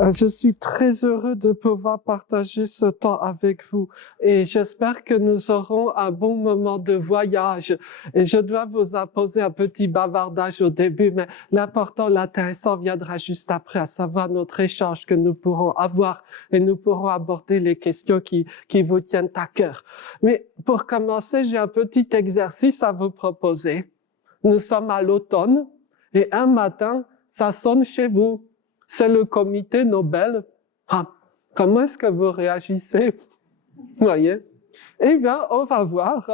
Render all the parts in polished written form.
Je suis très heureux de pouvoir partager ce temps avec vous et j'espère que nous aurons un bon moment de voyage. Et je dois vous apposer un petit bavardage au début, mais l'important, l'intéressant viendra juste après, à savoir notre échange que nous pourrons avoir et nous pourrons aborder les questions qui vous tiennent à cœur. Mais pour commencer, j'ai un petit exercice à vous proposer. Nous sommes à l'automne et un matin, ça sonne chez vous. C'est le comité Nobel. Ah, comment est-ce que vous réagissez? Voyez? Eh bien, on va voir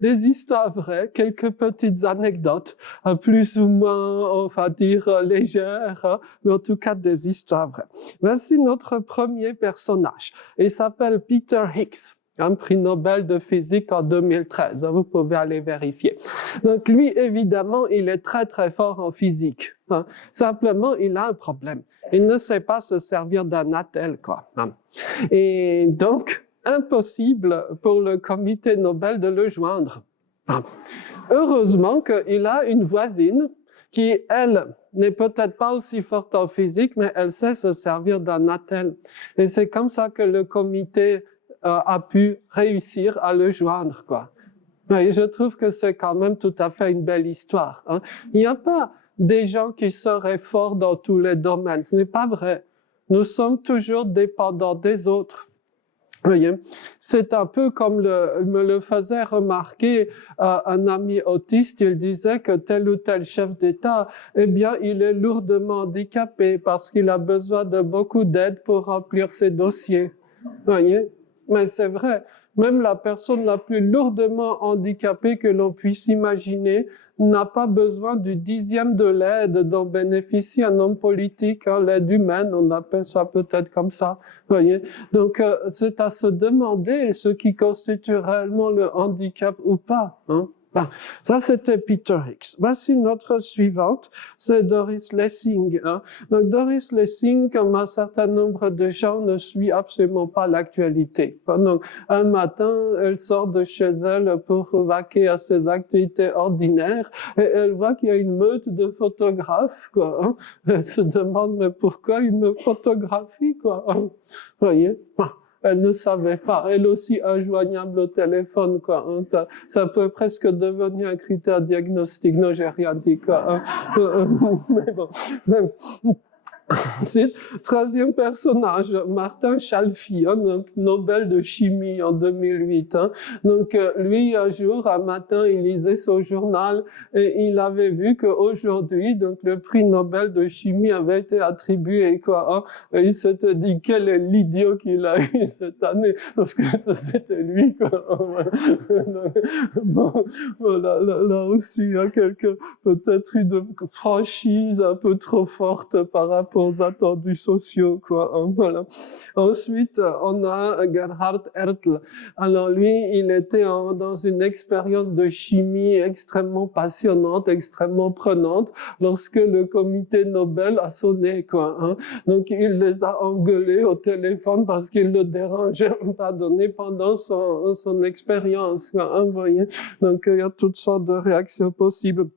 des histoires vraies, quelques petites anecdotes, plus ou moins, on va dire, légères, mais en tout cas des histoires vraies. Voici notre premier personnage. Il s'appelle Peter Higgs. Un prix Nobel de physique en 2013. Vous pouvez aller vérifier. Donc lui, évidemment, il est très très fort en physique. Simplement, il a un problème. Il ne sait pas se servir d'un attel, quoi. Et donc, impossible pour le comité Nobel de le joindre. Heureusement qu'il a une voisine qui, elle, n'est peut-être pas aussi forte en physique, mais elle sait se servir d'un attel. Et c'est comme ça que le comité a pu réussir à le joindre, quoi. Et je trouve que c'est quand même tout à fait une belle histoire. Il n'y a pas des gens qui seraient forts dans tous les domaines. Ce n'est pas vrai. Nous sommes toujours dépendants des autres. Voyez, c'est un peu comme me le faisait remarquer un ami autiste. Il disait que tel ou tel chef d'État, eh bien, il est lourdement handicapé parce qu'il a besoin de beaucoup d'aide pour remplir ses dossiers. Voyez, mais c'est vrai. Même la personne la plus lourdement handicapée que l'on puisse imaginer n'a pas besoin du 10e de l'aide dont bénéficie un homme politique, l'aide humaine, on appelle ça peut-être comme ça, voyez. Donc, c'est à se demander ce qui constitue réellement le handicap ou pas, Bon, ça, c'était Peter Higgs. Voici notre suivante, c'est Doris Lessing. Donc, Doris Lessing, comme un certain nombre de gens, ne suit absolument pas l'actualité. Donc, un matin, elle sort de chez elle pour vaquer à ses activités ordinaires et elle voit qu'il y a une meute de photographes, quoi. Elle se demande, mais pourquoi ils me photographient, quoi. Voyez? Elle ne savait pas. Elle aussi injoignable au téléphone, quoi. Ça peut presque devenir un critère diagnostique. Non, j'ai rien dit, quoi. Mais bon. Ensuite, troisième personnage, Martin Chalfie, donc Nobel de chimie en 2008. Donc lui, un jour, un matin, il lisait son journal et il avait vu qu'aujourd'hui, donc le prix Nobel de chimie avait été attribué, quoi. Et il s'était dit quel est l'idiot qu'il a eu cette année, parce que c'était lui, quoi. Donc, bon, voilà, là aussi, il y a peut-être une franchise un peu trop forte par rapport aux attendus sociaux, quoi. Voilà. Ensuite, on a Gerhard Ertl. Alors lui, il était dans une expérience de chimie extrêmement passionnante, extrêmement prenante, lorsque le comité Nobel a sonné, quoi. Donc il les a engueulés au téléphone parce qu'il le dérangeait pas donné pendant son expérience, quoi. Vous voyez. Donc il y a toutes sortes de réactions possibles.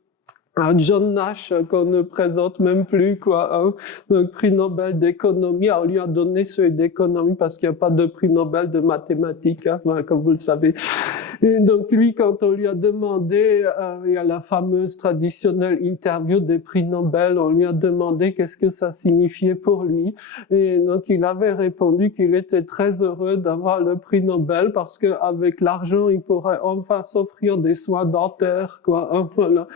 John Nash, qu'on ne présente même plus, quoi, le prix Nobel d'économie. On lui a donné celui d'économie parce qu'il n'y a pas de prix Nobel de mathématiques, comme vous le savez. Et donc lui, quand on lui a demandé, il y a la fameuse traditionnelle interview des prix Nobel, on lui a demandé qu'est-ce que ça signifiait pour lui. Et donc il avait répondu qu'il était très heureux d'avoir le prix Nobel parce que avec l'argent, il pourrait enfin s'offrir des soins dentaires, quoi. Voilà.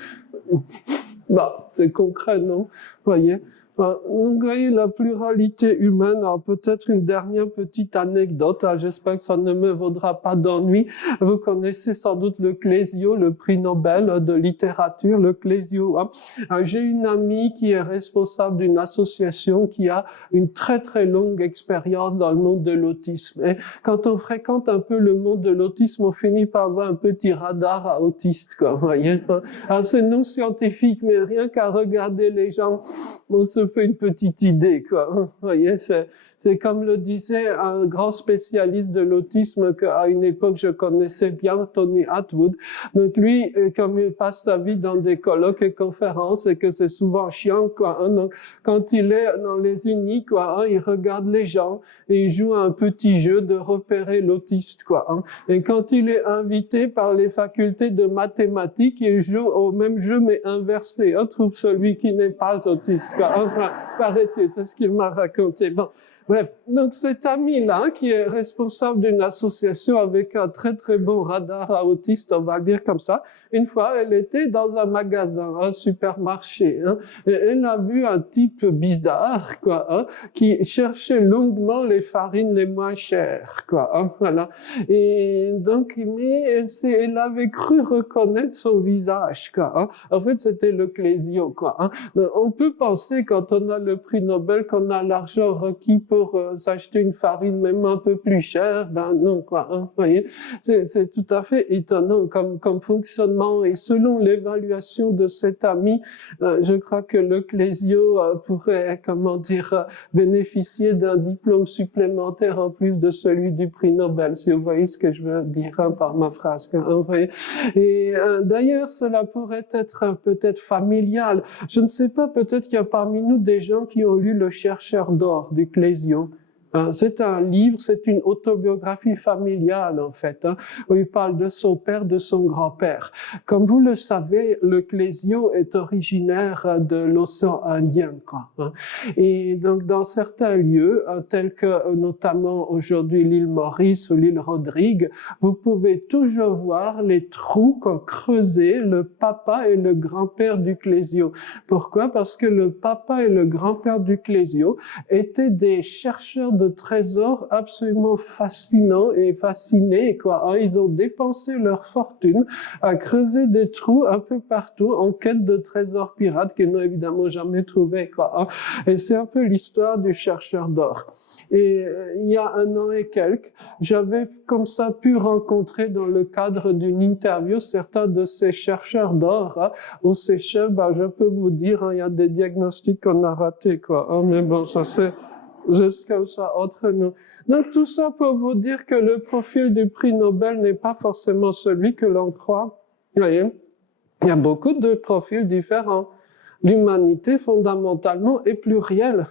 Bah, c'est concret, non? Voyez. Donc, vous voyez la pluralité humaine. Alors, peut-être une dernière petite anecdote. J'espère que ça ne me vaudra pas d'ennui. Vous connaissez sans doute le Clésio, le prix Nobel de littérature, le Clésio. J'ai une amie qui est responsable d'une association qui a une très très longue expérience dans le monde de l'autisme. Et quand on fréquente un peu le monde de l'autisme, on finit par avoir un petit radar à autiste, quoi. Vous voyez. Alors, c'est non scientifique, mais rien qu'à regarder les gens, on se fait une petite idée, quoi. Vous voyez, C'est comme le disait un grand spécialiste de l'autisme qu'à une époque je connaissais bien, Tony Attwood. Donc lui, comme il passe sa vie dans des colloques et conférences et que c'est souvent chiant, quoi, hein, donc quand il est dans les unis, quoi, hein, il regarde les gens et il joue à un petit jeu de repérer l'autiste, quoi, hein. Et quand il est invité par les facultés de mathématiques, il joue au même jeu mais inversé. On trouve celui qui n'est pas autiste, quoi. Enfin, arrêtez, c'est ce qu'il m'a raconté. Bon. Bref, donc cet ami-là, qui est responsable d'une association avec un très très bon radar à autistes, on va le dire comme ça, une fois, elle était dans un magasin, un supermarché, hein, et elle a vu un type bizarre, quoi, hein, qui cherchait longuement les farines les moins chères, quoi, hein, voilà. Et donc, mais elle avait cru reconnaître son visage, quoi, hein. En fait, c'était le Clésio, quoi, hein. On peut penser, quand on a le prix Nobel, qu'on a l'argent requis pour s'acheter une farine même un peu plus chère. Ben non, quoi, hein, voyez. C'est tout à fait étonnant comme fonctionnement. Et selon l'évaluation de cet ami, je crois que le Clésio pourrait, comment dire, bénéficier d'un diplôme supplémentaire en plus de celui du prix Nobel, si vous voyez ce que je veux dire, hein, par ma phrase. Hein, vous voyez. Et d'ailleurs, cela pourrait être peut-être familial. Je ne sais pas, peut-être qu'il y a parmi nous des gens qui ont lu Le Chercheur d'or du Clésio. C'est un livre, c'est une autobiographie familiale en fait, hein, où il parle de son père, de son grand-père. Comme vous le savez, le Clésio est originaire de l'océan Indien, quoi, hein. Et donc dans certains lieux, tels que notamment aujourd'hui l'île Maurice ou l'île Rodrigue, vous pouvez toujours voir les trous qu'ont creusés le papa et le grand-père du Clésio. Pourquoi? Parce que le papa et le grand-père du Clésio étaient des chercheurs de trésors absolument fascinants et fascinés, quoi, hein. Ils ont dépensé leur fortune à creuser des trous un peu partout en quête de trésors pirates qu'ils n'ont évidemment jamais trouvés, quoi, hein. Et c'est un peu l'histoire du chercheur d'or. Et il y a 1 an et quelques, j'avais comme ça pu rencontrer dans le cadre d'une interview certains de ces chercheurs d'or, hein. Aux Seychelles, ben, je peux vous dire, hein, il y a des diagnostics qu'on a ratés, quoi, hein, mais bon, ça c'est juste comme ça, entre nous. Donc, tout ça pour vous dire que le profil du prix Nobel n'est pas forcément celui que l'on croit. Vous voyez? Il y a beaucoup de profils différents. L'humanité, fondamentalement, est plurielle.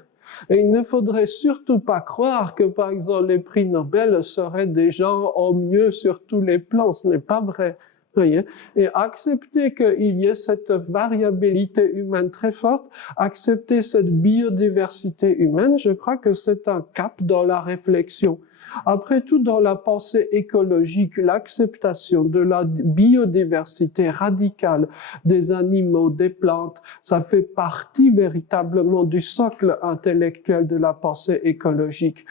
Et il ne faudrait surtout pas croire que, par exemple, les prix Nobel seraient des gens au mieux sur tous les plans. Ce n'est pas vrai. Voyez? Et accepter qu'il y ait cette variabilité humaine très forte, accepter cette biodiversité humaine, je crois que c'est un cap dans la réflexion. Après tout, dans la pensée écologique, l'acceptation de la biodiversité radicale des animaux, des plantes, ça fait partie véritablement du socle intellectuel de la pensée écologique.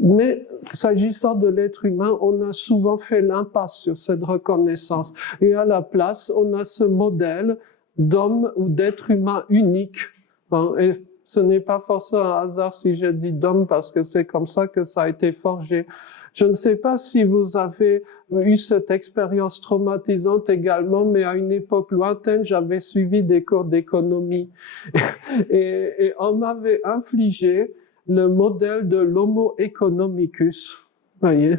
Mais s'agissant de l'être humain, on a souvent fait l'impasse sur cette reconnaissance. Et à la place, on a ce modèle d'homme ou d'être humain unique, hein, et ce n'est pas forcément un hasard si je dis d'homme parce que c'est comme ça que ça a été forgé. Je ne sais pas si vous avez eu cette expérience traumatisante également, mais à une époque lointaine, j'avais suivi des cours d'économie et on m'avait infligé le modèle de l'Homo economicus. Voyez?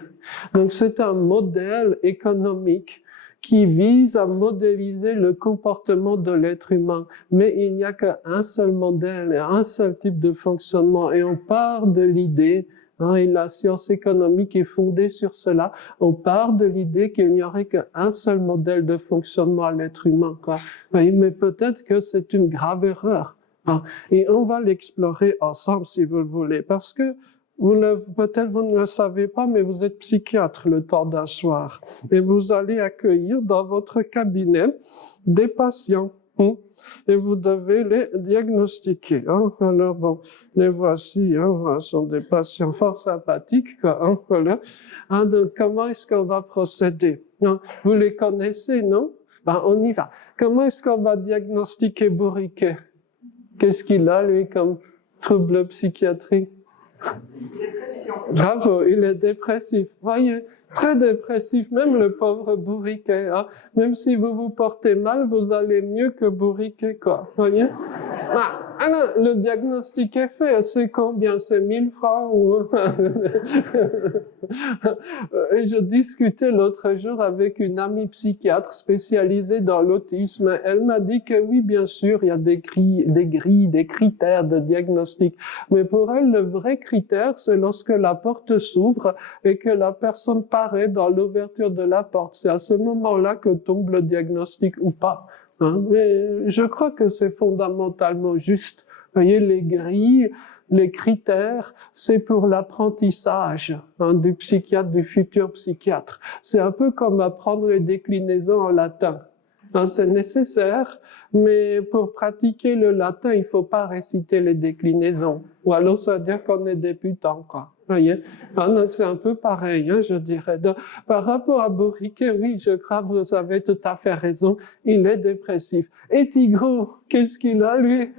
Donc c'est un modèle économique qui vise à modéliser le comportement de l'être humain. Mais il n'y a qu'un seul modèle et un seul type de fonctionnement. Et on part de l'idée, hein, et la science économique est fondée sur cela, on part de l'idée qu'il n'y aurait qu'un seul modèle de fonctionnement à l'être humain, quoi. Mais peut-être que c'est une grave erreur. Hein. Et on va l'explorer ensemble si vous le voulez, parce que peut-être vous ne le savez pas, mais vous êtes psychiatre le temps d'un soir. Et vous allez accueillir dans votre cabinet des patients. Hein, et vous devez les diagnostiquer. Hein. Alors bon, les voici, hein, ce sont des patients fort sympathiques, quoi, hein, voilà. Hein, donc comment est-ce qu'on va procéder? Hein, vous les connaissez, non? Ben, on y va. Comment est-ce qu'on va diagnostiquer Bourriquet? Qu'est-ce qu'il a, lui, comme trouble psychiatrique? Dépression. Bravo, il est dépressif. Voyez, très dépressif, même le pauvre Bourriquet. Hein. Même si vous vous portez mal, vous allez mieux que Bourriquet, quoi. Voyez? Ah. Alors, le diagnostic est fait, c'est combien? C'est 1000 francs ou... Et je discutais l'autre jour avec une amie psychiatre spécialisée dans l'autisme. Elle m'a dit que oui, bien sûr, il y a des grilles, des critères de diagnostic. Mais pour elle, le vrai critère, c'est lorsque la porte s'ouvre et que la personne paraît dans l'ouverture de la porte. C'est à ce moment-là que tombe le diagnostic ou pas. Mais je crois que c'est fondamentalement juste. Vous voyez, les grilles, les critères, c'est pour l'apprentissage du psychiatre, du futur psychiatre. C'est un peu comme apprendre les déclinaisons en latin. C'est nécessaire, mais pour pratiquer le latin, il faut pas réciter les déclinaisons. Ou alors ça veut dire qu'on est débutant, quoi. Voyez, donc c'est un peu pareil, je dirais. Donc, par rapport à Bourriquet, oui, je crois que vous avez tout à fait raison. Il est dépressif. Et Tigro, qu'est-ce qu'il a, lui?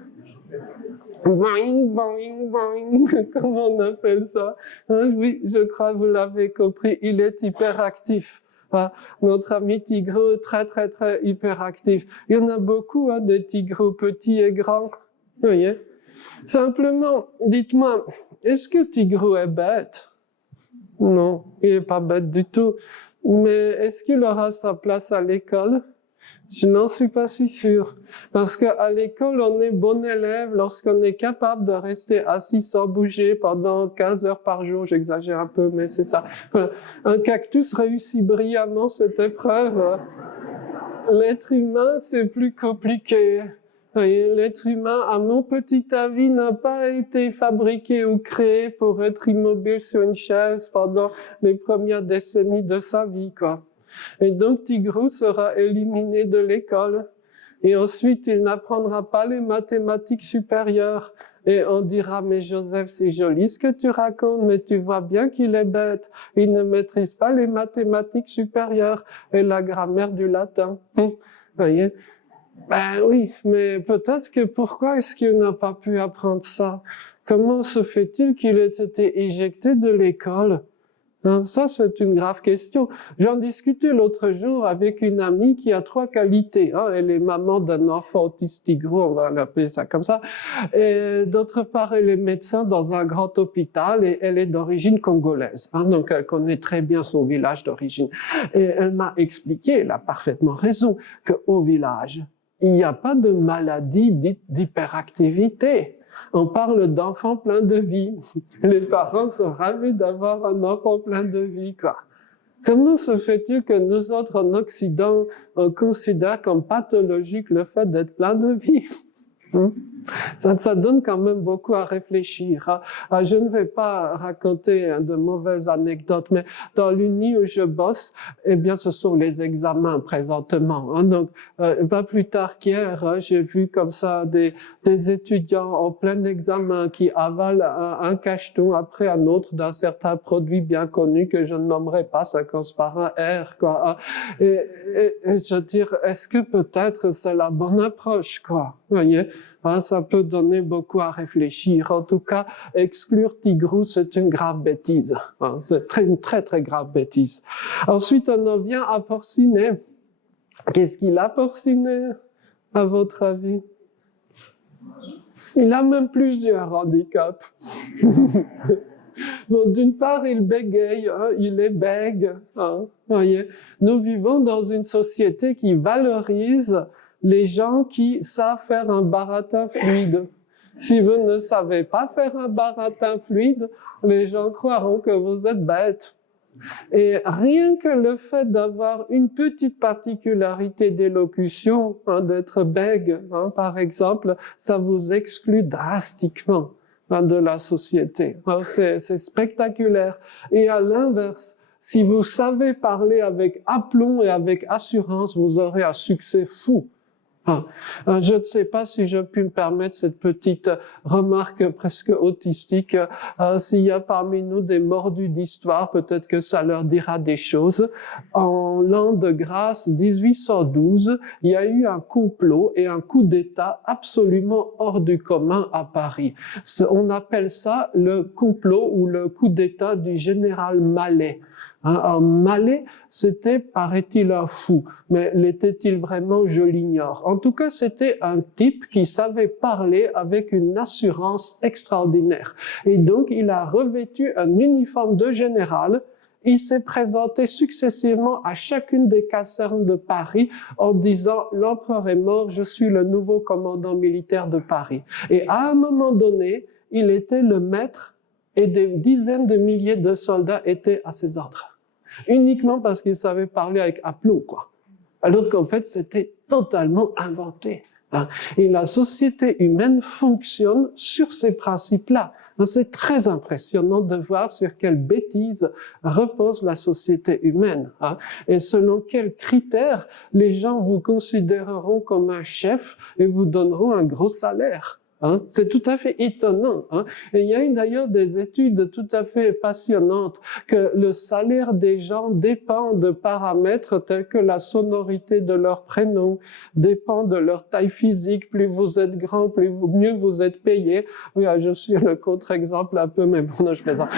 Boing, boing, boing. Comment on appelle ça? Oui, je crois que vous l'avez compris. Il est hyperactif. Notre ami Tigro, très, très, très hyperactif. Il y en a beaucoup, des Tigros petits et grands. Vous voyez? Simplement, dites-moi, est-ce que Tigro est bête? Non, il est pas bête du tout. Mais est-ce qu'il aura sa place à l'école? Je n'en suis pas si sûr. Parce qu'à l'école, on est bon élève lorsqu'on est capable de rester assis sans bouger pendant 15 heures par jour. J'exagère un peu, mais c'est ça. Un cactus réussit brillamment cette épreuve. L'être humain, c'est plus compliqué. L'être humain, à mon petit avis, n'a pas été fabriqué ou créé pour être immobile sur une chaise pendant les premières décennies de sa vie, quoi. Et donc, Tigrou sera éliminé de l'école. Et ensuite, il n'apprendra pas les mathématiques supérieures. Et on dira, mais Joseph, c'est joli ce que tu racontes, mais tu vois bien qu'il est bête. Il ne maîtrise pas les mathématiques supérieures et la grammaire du latin. Voyez? Ben oui, mais peut-être que pourquoi est-ce qu'il n'a pas pu apprendre ça? Comment se fait-il qu'il ait été éjecté de l'école? Ça, c'est une grave question. J'en discutais l'autre jour avec une amie qui a 3 qualités. Elle est maman d'un enfant autistique gros, on va l'appeler ça comme ça. Et d'autre part, elle est médecin dans un grand hôpital et elle est d'origine congolaise. Donc, elle connaît très bien son village d'origine. Et elle m'a expliqué, elle a parfaitement raison, qu'au village, il n'y a pas de maladie dite d'hyperactivité. On parle d'enfants pleins de vie. Les parents sont ravis d'avoir un enfant plein de vie, quoi. Comment se fait-il que nous autres, en Occident, on considère comme pathologique le fait d'être plein de vie? Ça donne quand même beaucoup à réfléchir. Je ne vais pas raconter de mauvaises anecdotes, mais dans l'uni où je bosse, eh bien, ce sont les examens présentement. Donc, pas plus tard qu'hier, j'ai vu comme ça des étudiants en plein examen qui avalent un cacheton après un autre d'un certain produit bien connu que je ne nommerai pas, ça commence par un R, quoi. Et je veux dire, est-ce que peut-être c'est la bonne approche, quoi? Vous voyez? Ça peut donner beaucoup à réfléchir. En tout cas, exclure Tigrou, c'est une grave bêtise. C'est une très, très grave bêtise. Ensuite, on en vient à Porcinet. Qu'est-ce qu'il a, Porcinet, à votre avis? Il a même plusieurs handicaps. Bon, d'une part, il bégaye, il est bègue. Voyez, nous vivons dans une société qui valorise les gens qui savent faire un baratin fluide. Si vous ne savez pas faire un baratin fluide, les gens croiront que vous êtes bête. Et rien que le fait d'avoir une petite particularité d'élocution, d'être bègue, par exemple, ça vous exclut drastiquement de la société. C'est spectaculaire. Et à l'inverse, si vous savez parler avec aplomb et avec assurance, vous aurez un succès fou. Je ne sais pas si je puis me permettre cette petite remarque presque autistique. S'il y a parmi nous des mordus d'histoire, peut-être que ça leur dira des choses. En l'an de grâce 1812, il y a eu un complot et un coup d'État absolument hors du commun à Paris. On appelle ça le complot ou le coup d'État du général Mallet. En malais, c'était, paraît-il, un fou. Mais l'était-il vraiment? Je l'ignore. En tout cas, c'était un type qui savait parler avec une assurance extraordinaire. Et donc, il a revêtu un uniforme de général. Il s'est présenté successivement à chacune des casernes de Paris en disant « L'empereur est mort, je suis le nouveau commandant militaire de Paris ». Et à un moment donné, il était le maître et des dizaines de milliers de soldats étaient à ses ordres. Uniquement parce qu'il savait parler avec aplomb, quoi. Alors qu'en fait, c'était totalement inventé. Et la société humaine fonctionne sur ces principes-là. C'est très impressionnant de voir sur quelles bêtises repose la société humaine. Et selon quels critères les gens vous considéreront comme un chef et vous donneront un gros salaire. C'est tout à fait étonnant. Et il y a d'ailleurs des études tout à fait passionnantes que le salaire des gens dépend de paramètres tels que la sonorité de leur prénom, dépend de leur taille physique. Plus vous êtes grand, mieux vous êtes payé. Oui, je suis le contre-exemple un peu, mais bon, non, je plaisante.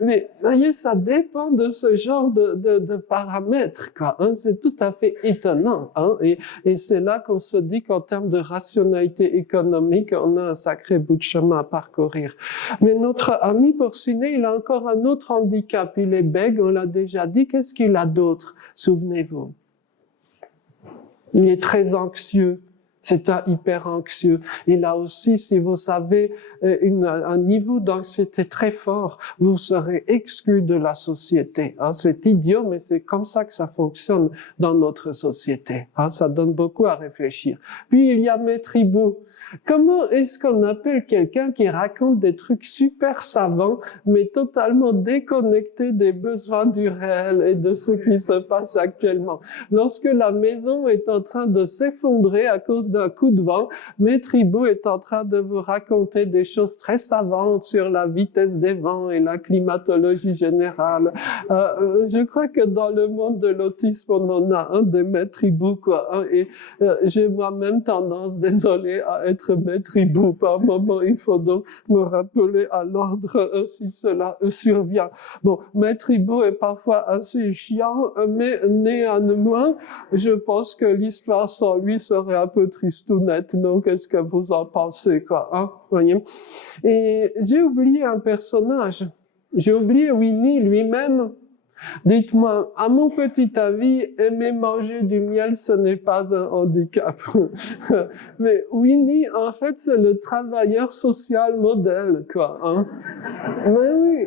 Mais voyez, ça dépend de ce genre de paramètres, quoi. C'est tout à fait étonnant. Et c'est là qu'on se dit qu'en termes de rationalité économique, on a un sacré bout de chemin à parcourir. Mais notre ami Porcinet, il a encore un autre handicap. Il est bègue, on l'a déjà dit. Qu'est-ce qu'il a d'autre? Souvenez-vous. Il est très anxieux. C'est un hyper anxieux. Il a aussi, si vous savez, un niveau d'anxiété très fort. Vous serez exclu de la société. C'est idiot, mais c'est comme ça que ça fonctionne dans notre société. Ça donne beaucoup à réfléchir. Puis il y a Maître Hibou. Comment est-ce qu'on appelle quelqu'un qui raconte des trucs super savants, mais totalement déconnecté des besoins du réel et de ce qui se passe actuellement? Lorsque la maison est en train de s'effondrer à cause d'un coup de vent, Maître Hibou est en train de vous raconter des choses très savantes sur la vitesse des vents et la climatologie générale. Je crois que dans le monde de l'autisme, on en a un des Maître Hibou, quoi. Et j'ai moi-même tendance, désolé, à être Maître Hibou. Par moment, il faut donc me rappeler à l'ordre si cela survient. Bon, Maître Hibou est parfois assez chiant, mais néanmoins, je pense que l'histoire sans lui serait un peu tristounette. Donc, qu'est-ce que vous en pensez, quoi, voyez? Et j'ai oublié un personnage. J'ai oublié Winnie lui-même. Dites-moi, à mon petit avis, aimer manger du miel, ce n'est pas un handicap. Mais Winnie, en fait, c'est le travailleur social modèle, quoi. Mais oui.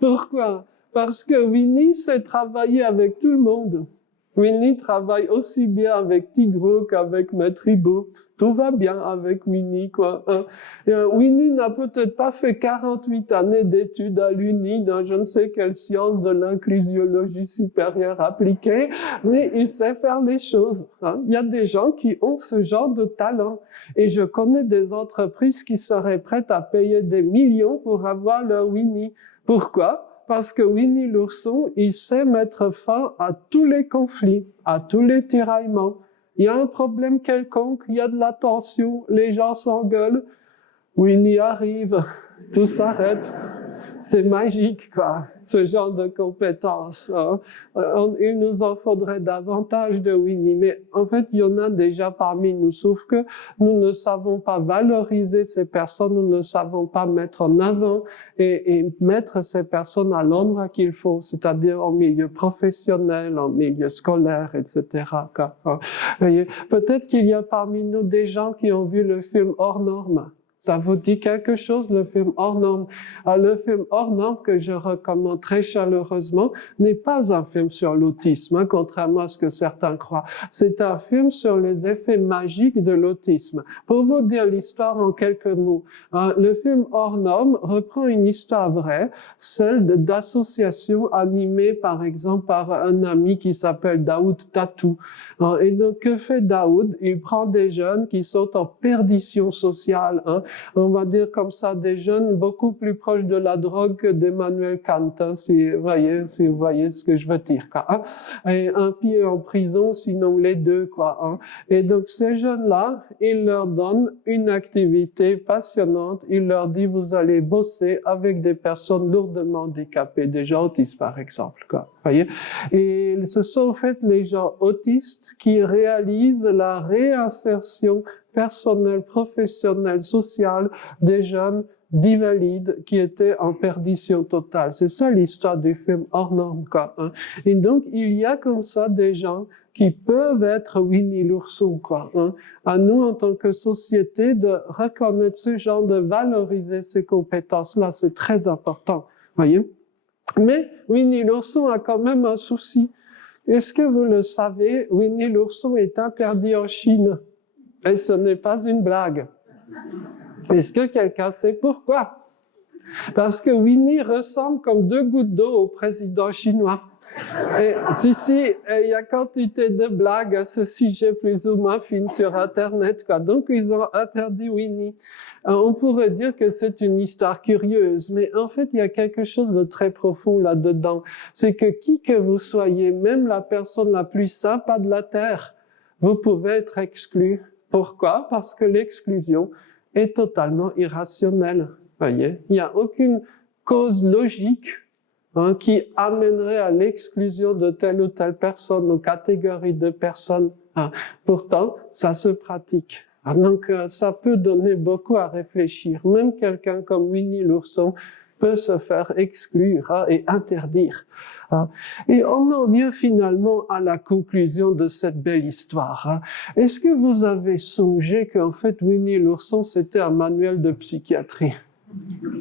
Pourquoi? Parce que Winnie sait travailler avec tout le monde. Winnie travaille aussi bien avec Tigrou qu'avec Maître Hibou. Tout va bien avec Winnie, quoi. Winnie n'a peut-être pas fait 48 années d'études à l'Uni dans je ne sais quelle science de l'inclusiologie supérieure appliquée, mais il sait faire les choses. Il y a des gens qui ont ce genre de talent. Et je connais des entreprises qui seraient prêtes à payer des millions pour avoir leur Winnie. Pourquoi? Parce que Winnie l'ourson, il sait mettre fin à tous les conflits, à tous les tiraillements. Il y a un problème quelconque, il y a de la tension, les gens s'engueulent. Winnie arrive, tout s'arrête. C'est magique, quoi, ce genre de compétences. Il nous en faudrait davantage de Winnie, mais en fait, il y en a déjà parmi nous, sauf que nous ne savons pas valoriser ces personnes, nous ne savons pas mettre en avant et mettre ces personnes à l'endroit qu'il faut, c'est-à-dire en milieu professionnel, en milieu scolaire, etc. Peut-être qu'il y a parmi nous des gens qui ont vu le film Hors Normes. Ça vous dit quelque chose, le film Hors Normes? Le film Hors Normes, que je recommande très chaleureusement, n'est pas un film sur l'autisme, contrairement à ce que certains croient. C'est un film sur les effets magiques de l'autisme. Pour vous dire l'histoire en quelques mots, le film Hors Normes reprend une histoire vraie, celle d'associations animées, par exemple, par un ami qui s'appelle Daoud Tatou. Et donc, que fait Daoud? Il prend des jeunes qui sont en perdition sociale, On va dire comme ça, des jeunes beaucoup plus proches de la drogue que d'Emmanuel Kant, hein, si vous voyez ce que je veux dire, quoi, hein. Et un pied en prison, sinon les deux, quoi, hein. Et donc, ces jeunes-là, il leur donne une activité passionnante. Il leur dit, vous allez bosser avec des personnes lourdement handicapées, des gens autistes, par exemple, quoi, voyez. Et ce sont, en fait, les gens autistes qui réalisent la réinsertion personnelle, professionnelle, sociale des jeunes dits valides qui étaient en perdition totale. C'est ça l'histoire du film hors norme, quoi, hein. Et donc, il y a comme ça des gens qui peuvent être Winnie l'ourson, quoi, hein. À nous, en tant que société, de reconnaître ce genre, de valoriser ces compétences-là, c'est très important, voyez. Mais Winnie l'ourson a quand même un souci. Est-ce que vous le savez, Winnie l'ourson est interdit en Chine. Et ce n'est pas une blague. Est-ce que quelqu'un sait pourquoi? Parce que Winnie ressemble comme deux gouttes d'eau au président chinois. Et il y a quantité de blagues à ce sujet plus ou moins fines sur Internet, quoi. Donc, ils ont interdit Winnie. On pourrait dire que c'est une histoire curieuse, mais en fait, il y a quelque chose de très profond là-dedans. C'est que qui que vous soyez, même la personne la plus sympa de la Terre, vous pouvez être exclu. Pourquoi? Parce que l'exclusion est totalement irrationnelle. Voyez, il n'y a aucune cause logique, hein, qui amènerait à l'exclusion de telle ou telle personne ou catégorie de personnes, hein. Pourtant, ça se pratique. Donc, ça peut donner beaucoup à réfléchir. Même quelqu'un comme Winnie l'ourson peut se faire exclure, hein, et interdire, hein. Et on en vient finalement à la conclusion de cette belle histoire, hein. Est-ce que vous avez songé qu'en fait Winnie l'ourson c'était un manuel de psychiatrie?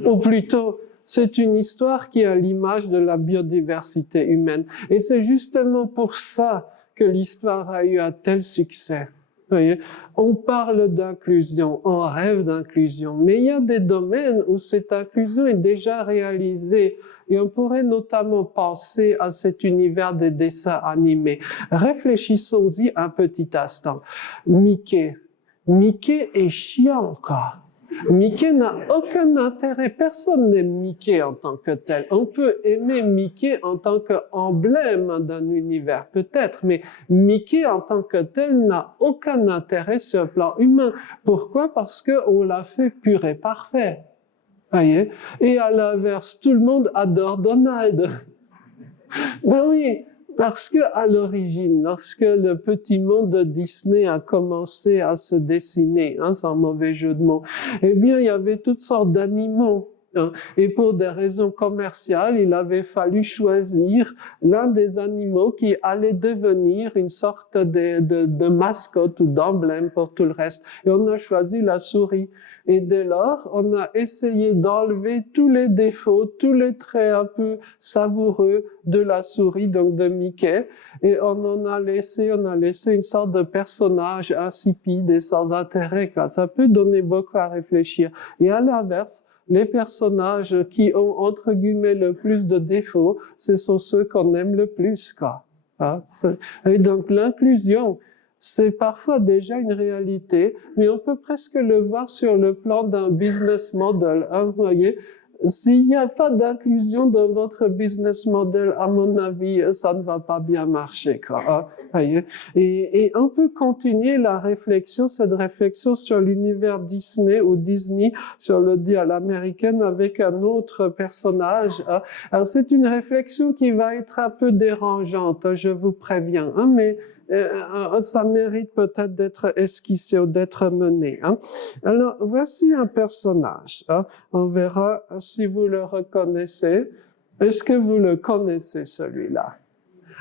Ou plutôt, c'est une histoire qui a l'image de la biodiversité humaine. Et c'est justement pour ça que l'histoire a eu un tel succès. Vous voyez, on parle d'inclusion, on rêve d'inclusion, mais il y a des domaines où cette inclusion est déjà réalisée. Et on pourrait notamment penser à cet univers des dessins animés. Réfléchissons-y un petit instant. Mickey est chiant, quoi. Mickey n'a aucun intérêt. Personne n'aime Mickey en tant que tel. On peut aimer Mickey en tant qu'emblème d'un univers, peut-être, mais Mickey en tant que tel n'a aucun intérêt sur le plan humain. Pourquoi? Parce qu'on l'a fait pur et parfait. Voyez? Et à l'inverse, tout le monde adore Donald. Ben oui. Parce que à l'origine, lorsque le petit monde de Disney a commencé à se dessiner, hein, sans mauvais jeu de mots, eh bien, il y avait toutes sortes d'animaux, hein. Et pour des raisons commerciales, il avait fallu choisir l'un des animaux qui allait devenir une sorte de mascotte ou d'emblème pour tout le reste. Et on a choisi la souris. Et dès lors, on a essayé d'enlever tous les défauts, tous les traits un peu savoureux de la souris, donc de Mickey, et on a laissé une sorte de personnage insipide et sans intérêt, quoi. Ça peut donner beaucoup à réfléchir. Et à l'inverse, les personnages qui ont, entre guillemets, le plus de défauts, ce sont ceux qu'on aime le plus, quoi. Hein? Et donc, l'inclusion, c'est parfois déjà une réalité, mais on peut presque le voir sur le plan d'un business model, hein, vous voyez. S'il n'y a pas d'inclusion dans votre business model, à mon avis, ça ne va pas bien marcher, quoi, hein, voyez. Et on peut continuer la réflexion, cette réflexion sur l'univers Disney ou Disney, sur le dit à l'américaine, avec un autre personnage, hein. Alors, c'est une réflexion qui va être un peu dérangeante, hein, je vous préviens, hein, mais ça mérite peut-être d'être esquissé ou d'être mené, hein. Alors, voici un personnage, hein. On verra si vous le reconnaissez. Est-ce que vous le connaissez, celui-là?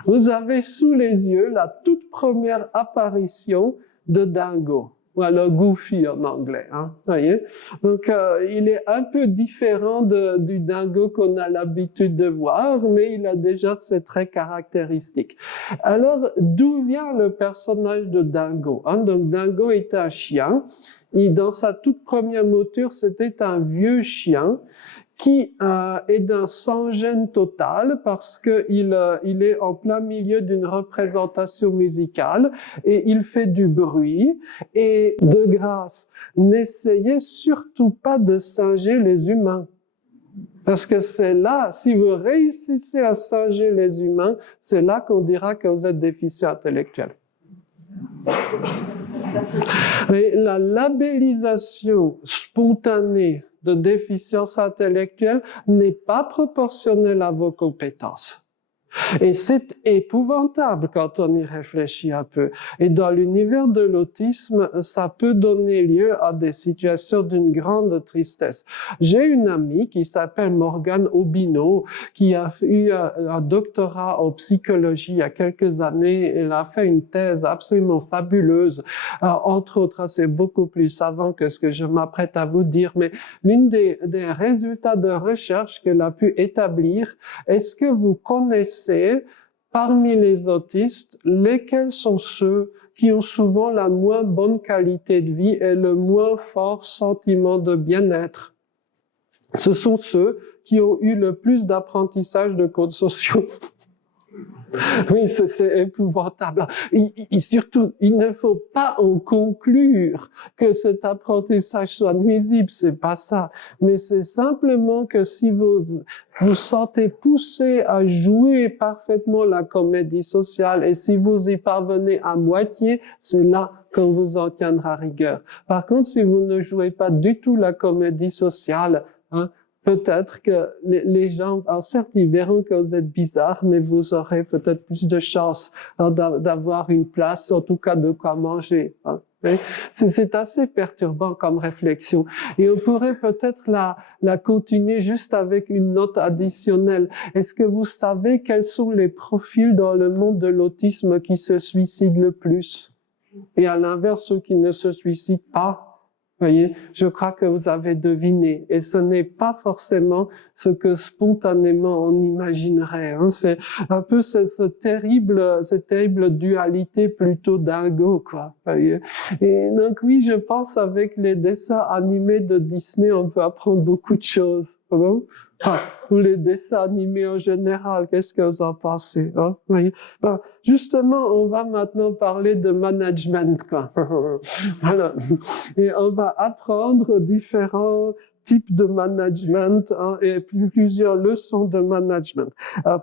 Vous avez sous les yeux la toute première apparition de Dingo. Ou alors Goofy en anglais, hein, voyez. Donc, il est un peu différent du dingo qu'on a l'habitude de voir, mais il a déjà ses traits caractéristiques. Alors, d'où vient le personnage de Dingo, hein? Donc, Dingo est un chien. Dans sa toute première mouture, c'était un vieux chien qui est d'un sans-gêne total parce que il est en plein milieu d'une représentation musicale et il fait du bruit. Et de grâce, n'essayez surtout pas de singer les humains. Parce que c'est là, si vous réussissez à singer les humains, c'est là qu'on dira que vous êtes déficient intellectuel. Et la labellisation spontanée de déficience intellectuelle n'est pas proportionnelle à vos compétences. Et c'est épouvantable quand on y réfléchit un peu. Et dans l'univers de l'autisme, ça peut donner lieu à des situations d'une grande tristesse. J'ai une amie qui s'appelle Morgane Aubineau, qui a eu un doctorat en psychologie il y a quelques années. Elle a fait une thèse absolument fabuleuse. Entre autres, c'est beaucoup plus savant que ce que je m'apprête à vous dire, mais l'une des résultats de recherche qu'elle a pu établir, est-ce que vous connaissez parmi les autistes, lesquels sont ceux qui ont souvent la moins bonne qualité de vie et le moins fort sentiment de bien-être? Ce sont ceux qui ont eu le plus d'apprentissage de codes sociaux. Oui, c'est épouvantable. Et surtout, il ne faut pas en conclure que cet apprentissage soit nuisible, c'est pas ça. Mais c'est simplement que si vous sentez poussé à jouer parfaitement la comédie sociale et si vous y parvenez à moitié, c'est là qu'on vous en tiendra rigueur. Par contre, si vous ne jouez pas du tout la comédie sociale, peut-être que les gens, alors certes, ils verront que vous êtes bizarre, mais vous aurez peut-être plus de chances d'avoir une place, en tout cas de quoi manger. C'est assez perturbant comme réflexion. Et on pourrait peut-être la continuer juste avec une note additionnelle. Est-ce que vous savez quels sont les profils dans le monde de l'autisme qui se suicident le plus? Et à l'inverse, ceux qui ne se suicident pas? Voyez, je crois que vous avez deviné. Et ce n'est pas forcément ce que spontanément on imaginerait. C'est un peu cette terrible dualité plutôt dingo, quoi. Voyez. Et donc oui, je pense avec les dessins animés de Disney, on peut apprendre beaucoup de choses. Ou les dessins animés en général, qu'est-ce que vous en pensez? Oui. Justement, on va maintenant parler de management, quoi. Voilà. Et on va apprendre différents types de management et plusieurs leçons de management.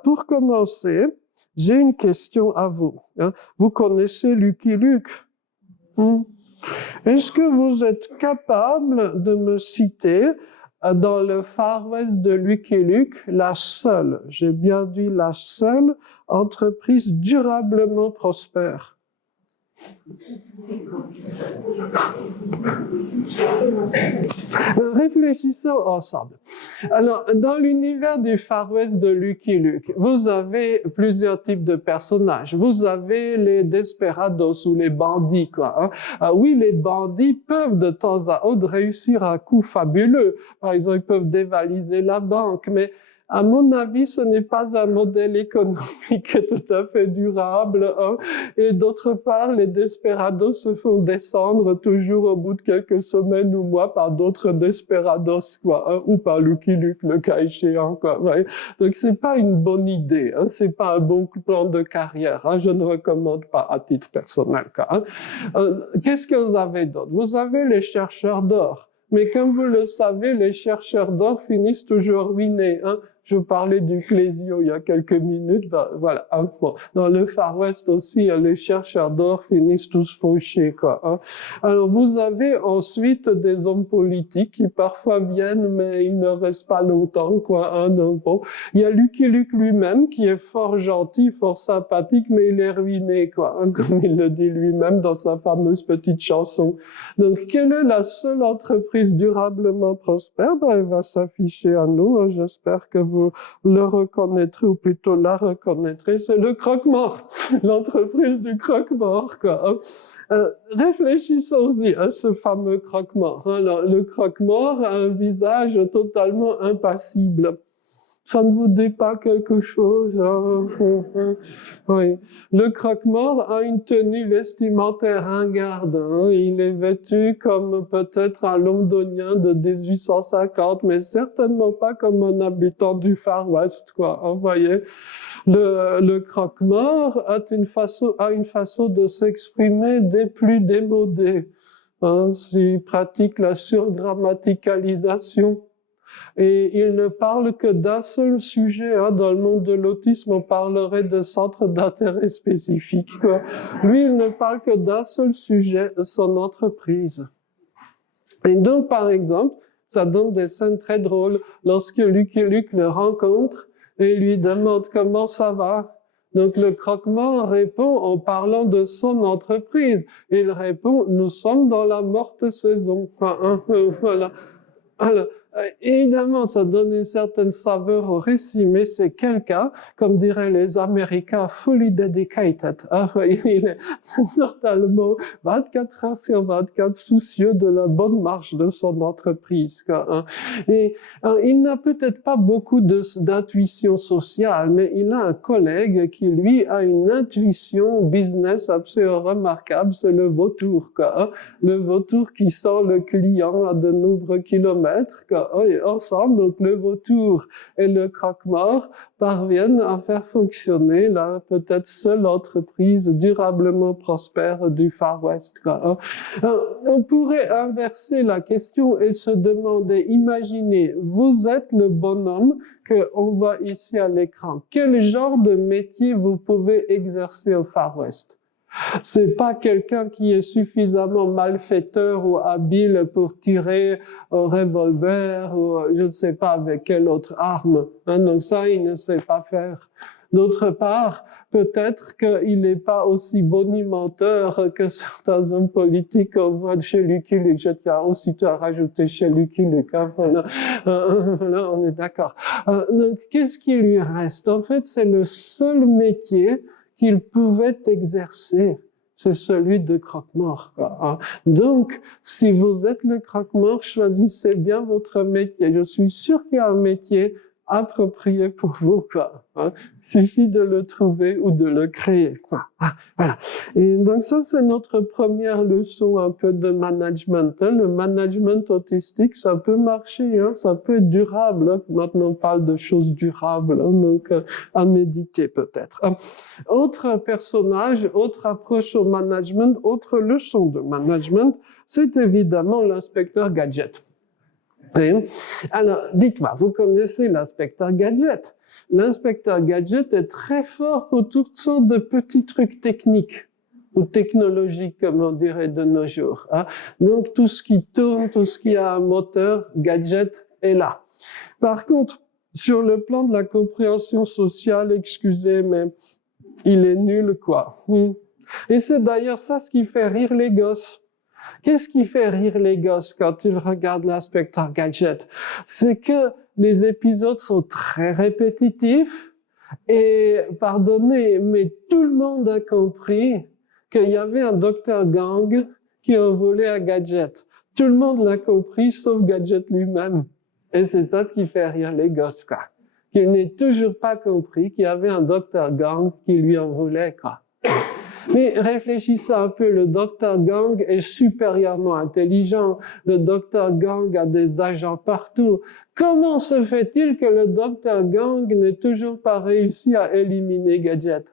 Pour commencer, j'ai une question à vous. Vous connaissez Lucky Luke? Est-ce que vous êtes capable de me citer dans le Far West de Lucky Luke, la seule, j'ai bien dit la seule entreprise durablement prospère? Réfléchissons ensemble. Alors, dans l'univers du Far West de Lucky Luke, vous avez plusieurs types de personnages. Vous avez les desperados ou les bandits, quoi. Oui, les bandits peuvent de temps à autre réussir un coup fabuleux. Par exemple, ils peuvent dévaliser la banque, mais à mon avis, ce n'est pas un modèle économique tout à fait durable. Et d'autre part, les desperados se font descendre toujours au bout de quelques semaines ou mois par d'autres desperados, quoi, ou par Lucky Luke, le cas échéant, quoi. Ouais. Donc c'est pas une bonne idée, c'est pas un bon plan de carrière. Je ne recommande pas à titre personnel, quoi. Qu'est-ce que vous avez d'autre? Vous avez les chercheurs d'or. Mais comme vous le savez, les chercheurs d'or finissent toujours ruinés. Je parlais du Clésio il y a quelques minutes. Voilà. Bon. Dans le Far West aussi, les chercheurs d'or finissent tous fauchés, quoi. Alors, vous avez ensuite des hommes politiques qui parfois viennent, mais ils ne restent pas longtemps, quoi. Donc, bon. Il y a Lucky Luke lui-même qui est fort gentil, fort sympathique, mais il est ruiné, quoi. Comme il le dit lui-même dans sa fameuse petite chanson. Donc, quelle est la seule entreprise durablement prospère? Elle va s'afficher à nous. J'espère que vous le reconnaîtrez, ou plutôt la reconnaîtrez. C'est le croque-mort. L'entreprise du croque-mort, quoi. Réfléchissons-y à ce fameux croque-mort. Alors, le croque-mort a un visage totalement impassible. Ça ne vous dit pas quelque chose? Oui. Le croque-mort a une tenue vestimentaire ringarde. Hein. Il est vêtu comme peut-être un londonien de 1850, mais certainement pas comme un habitant du Far West, quoi. Vous voyez? Le croque-mort a une façon de s'exprimer des plus démodées. Hein. Il pratique la surgrammaticalisation. Et il ne parle que d'un seul sujet. Hein. Dans le monde de l'autisme, on parlerait de centre d'intérêt spécifique, quoi. Lui, il ne parle que d'un seul sujet, son entreprise. Et donc, par exemple, ça donne des scènes très drôles lorsque Lucky Luke le rencontre et lui demande comment ça va. Donc, le croque-mort répond en parlant de son entreprise. Il répond, nous sommes dans la morte saison. Enfin, voilà. Alors, évidemment, ça donne une certaine saveur au récit, mais c'est quelqu'un, comme diraient les Américains, fully dedicated. Hein, il est totalement 24 heures sur 24 soucieux de la bonne marche de son entreprise. Quoi, hein. Et il n'a peut-être pas beaucoup d'intuition sociale, mais il a un collègue qui, lui, a une intuition business absolument remarquable, c'est le vautour. Quoi, hein. Le vautour qui sent le client à de nombreux kilomètres, quoi. Et ensemble, donc le vautour et le croque-mort parviennent à faire fonctionner la peut-être seule entreprise durablement prospère du Far West. Quoi. On pourrait inverser la question et se demander, imaginez, vous êtes le bonhomme qu'on voit ici à l'écran. Quel genre de métier vous pouvez exercer au Far West? C'est pas quelqu'un qui est suffisamment malfaiteur ou habile pour tirer au revolver ou je ne sais pas avec quelle autre arme. Hein, donc ça, il ne sait pas faire. D'autre part, peut-être qu'il n'est pas aussi bonimenteur que certains hommes politiques qu'on voit chez Lucky Luke. Je tiens aussitôt à rajouter chez Lucky Luke. Hein, voilà. Voilà, on est d'accord. Donc, qu'est-ce qui lui reste? En fait, c'est le seul métier qu'il pouvait exercer, c'est celui de croque-mort. Donc, si vous êtes le croque-mort, choisissez bien votre métier. Je suis sûr qu'il y a un métier approprié pour vous, quoi. Hein. Il suffit de le trouver ou de le créer, quoi. Voilà. Et donc ça, c'est notre première leçon un peu de management. Hein. Le management autistique, ça peut marcher, hein. Ça peut être durable. Hein. Maintenant, on parle de choses durables, hein. Donc à méditer peut-être. Autre personnage, autre approche au management, autre leçon de management, c'est évidemment l'inspecteur Gadget. Et alors, dites-moi, vous connaissez l'inspecteur Gadget. L'inspecteur Gadget est très fort pour toutes sortes de petits trucs techniques ou technologiques, comme on dirait de nos jours. Hein. Donc, tout ce qui tourne, tout ce qui a un moteur, Gadget est là. Par contre, sur le plan de la compréhension sociale, excusez, mais il est nul, quoi. Et c'est d'ailleurs ça ce qui fait rire les gosses. Qu'est-ce qui fait rire les gosses quand ils regardent l'inspecteur Gadget? C'est que les épisodes sont très répétitifs et, pardonnez, mais tout le monde a compris qu'il y avait un docteur Gang qui a volé un Gadget. Tout le monde l'a compris, sauf Gadget lui-même. Et c'est ça ce qui fait rire les gosses, quoi. Qu'il n'ait toujours pas compris qu'il y avait un docteur Gang qui lui en voulait, quoi. Mais réfléchissez un peu, le docteur Gang est supérieurement intelligent. Le docteur Gang a des agents partout. Comment se fait-il que le docteur Gang n'ait toujours pas réussi à éliminer Gadget?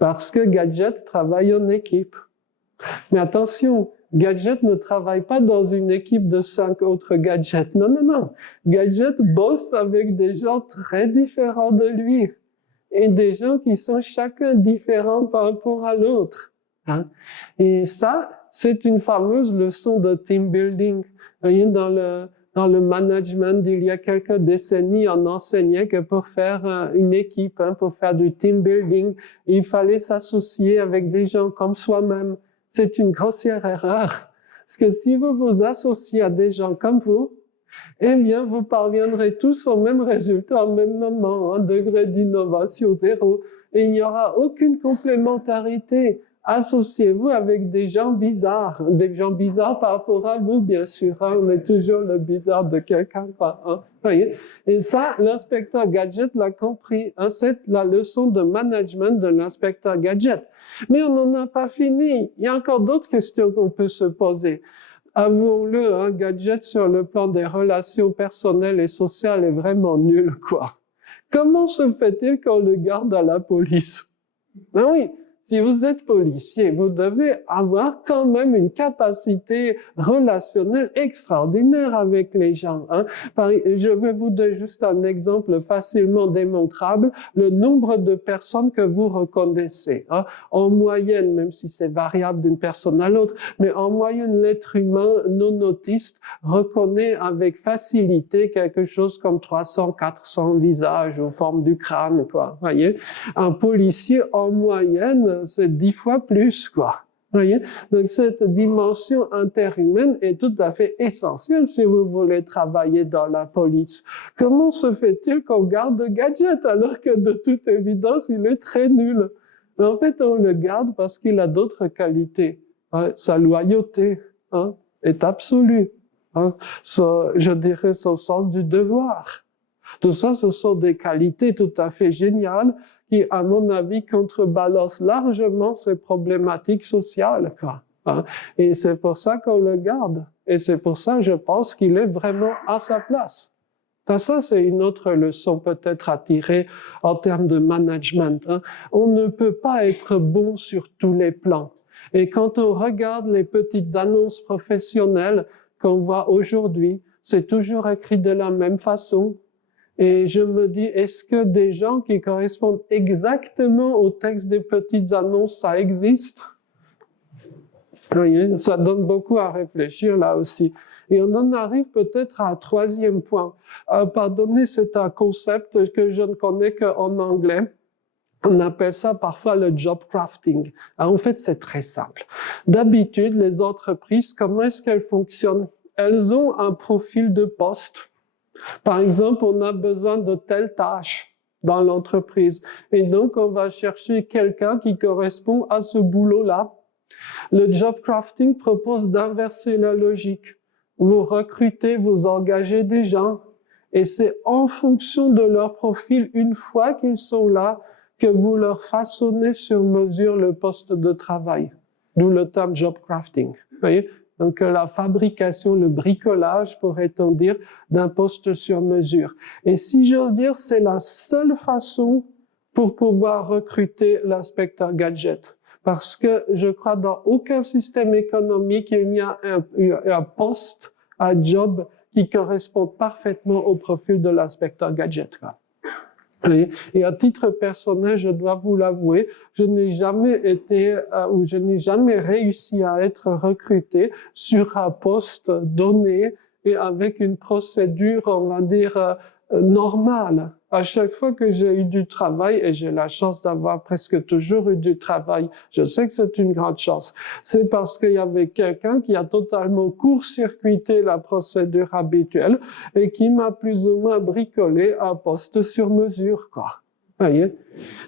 Parce que Gadget travaille en équipe. Mais attention, Gadget ne travaille pas dans une équipe de 5 autres gadgets. Non, non, non. Gadget bosse avec des gens très différents de lui. Et des gens qui sont chacun différents par rapport à l'autre. Hein. Et ça, c'est une fameuse leçon de team building. Vous voyez, dans le management, il y a quelques décennies, on enseignait que pour faire une équipe, hein, pour faire du team building, il fallait s'associer avec des gens comme soi-même. C'est une grossière erreur. Parce que si vous vous associez à des gens comme vous, eh bien, vous parviendrez tous au même résultat, au même moment, un degré d'innovation 0, et il n'y aura aucune complémentarité. associez-vous avec des gens bizarres par rapport à vous, bien sûr. Hein, on est toujours le bizarre de quelqu'un, quoi. Hein, voyez. Et ça, l'inspecteur Gadget l'a compris. Hein, c'est la leçon de management de l'inspecteur Gadget. Mais on n'en a pas fini. Il y a encore d'autres questions qu'on peut se poser. Avouons-le, hein, Gadget sur le plan des relations personnelles et sociales est vraiment nul, quoi. Comment se fait-il qu'on le garde à la police? Ben oui, si vous êtes policier, vous devez avoir quand même une capacité relationnelle extraordinaire avec les gens. Hein. Je vais vous donner juste un exemple facilement démontrable, le nombre de personnes que vous reconnaissez. Hein. En moyenne, même si c'est variable d'une personne à l'autre, mais en moyenne, l'être humain non autiste reconnaît avec facilité quelque chose comme 300, 400 visages ou formes du crâne, quoi. Voyez, un policier en moyenne, c'est 10 fois plus, quoi. Voyez? Donc, cette dimension interhumaine est tout à fait essentielle si vous voulez travailler dans la police. Comment se fait-il qu'on garde Gadget alors que de toute évidence, il est très nul? En fait, on le garde parce qu'il a d'autres qualités. Hein? Sa loyauté, hein, est absolue. Hein? Je dirais son sens du devoir. Tout ça, ce sont des qualités tout à fait géniales qui, à mon avis, contrebalancent largement ces problématiques sociales, quoi. Hein? Et c'est pour ça qu'on le garde. Et c'est pour ça, je pense qu'il est vraiment à sa place. Ça, c'est une autre leçon peut-être à tirer en termes de management. Hein? On ne peut pas être bon sur tous les plans. Et quand on regarde les petites annonces professionnelles qu'on voit aujourd'hui, c'est toujours écrit de la même façon. Et je me dis, est-ce que des gens qui correspondent exactement au texte des petites annonces, ça existe? Vous voyez, ça donne beaucoup à réfléchir là aussi. Et on en arrive peut-être à un troisième point. Pardonnez, c'est un concept que je ne connais qu'en anglais. On appelle ça parfois le job crafting. Alors, en fait, c'est très simple. D'habitude, les entreprises, comment est-ce qu'elles fonctionnent? Elles ont un profil de poste. Par exemple, on a besoin de telle tâche dans l'entreprise. Et donc, on va chercher quelqu'un qui correspond à ce boulot-là. Le job crafting propose d'inverser la logique. Vous recrutez, vous engagez des gens. Et c'est en fonction de leur profil, une fois qu'ils sont là, que vous leur façonnez sur mesure le poste de travail. D'où le terme job crafting. Vous voyez? Donc, la fabrication, le bricolage, pourrait-on dire, d'un poste sur mesure. Et si j'ose dire, c'est la seule façon pour pouvoir recruter l'inspecteur Gadget. Parce que je crois dans aucun système économique, il n'y a un poste, un job qui correspond parfaitement au profil de l'inspecteur Gadget, quoi. Et à titre personnel, je dois vous l'avouer, je n'ai jamais été ou je n'ai jamais réussi à être recruté sur un poste donné et avec une procédure, on va dire, normale. À chaque fois que j'ai eu du travail, et j'ai la chance d'avoir presque toujours eu du travail, je sais que c'est une grande chance, c'est parce qu'il y avait quelqu'un qui a totalement court-circuité la procédure habituelle et qui m'a plus ou moins bricolé un poste sur mesure, quoi. Voyez?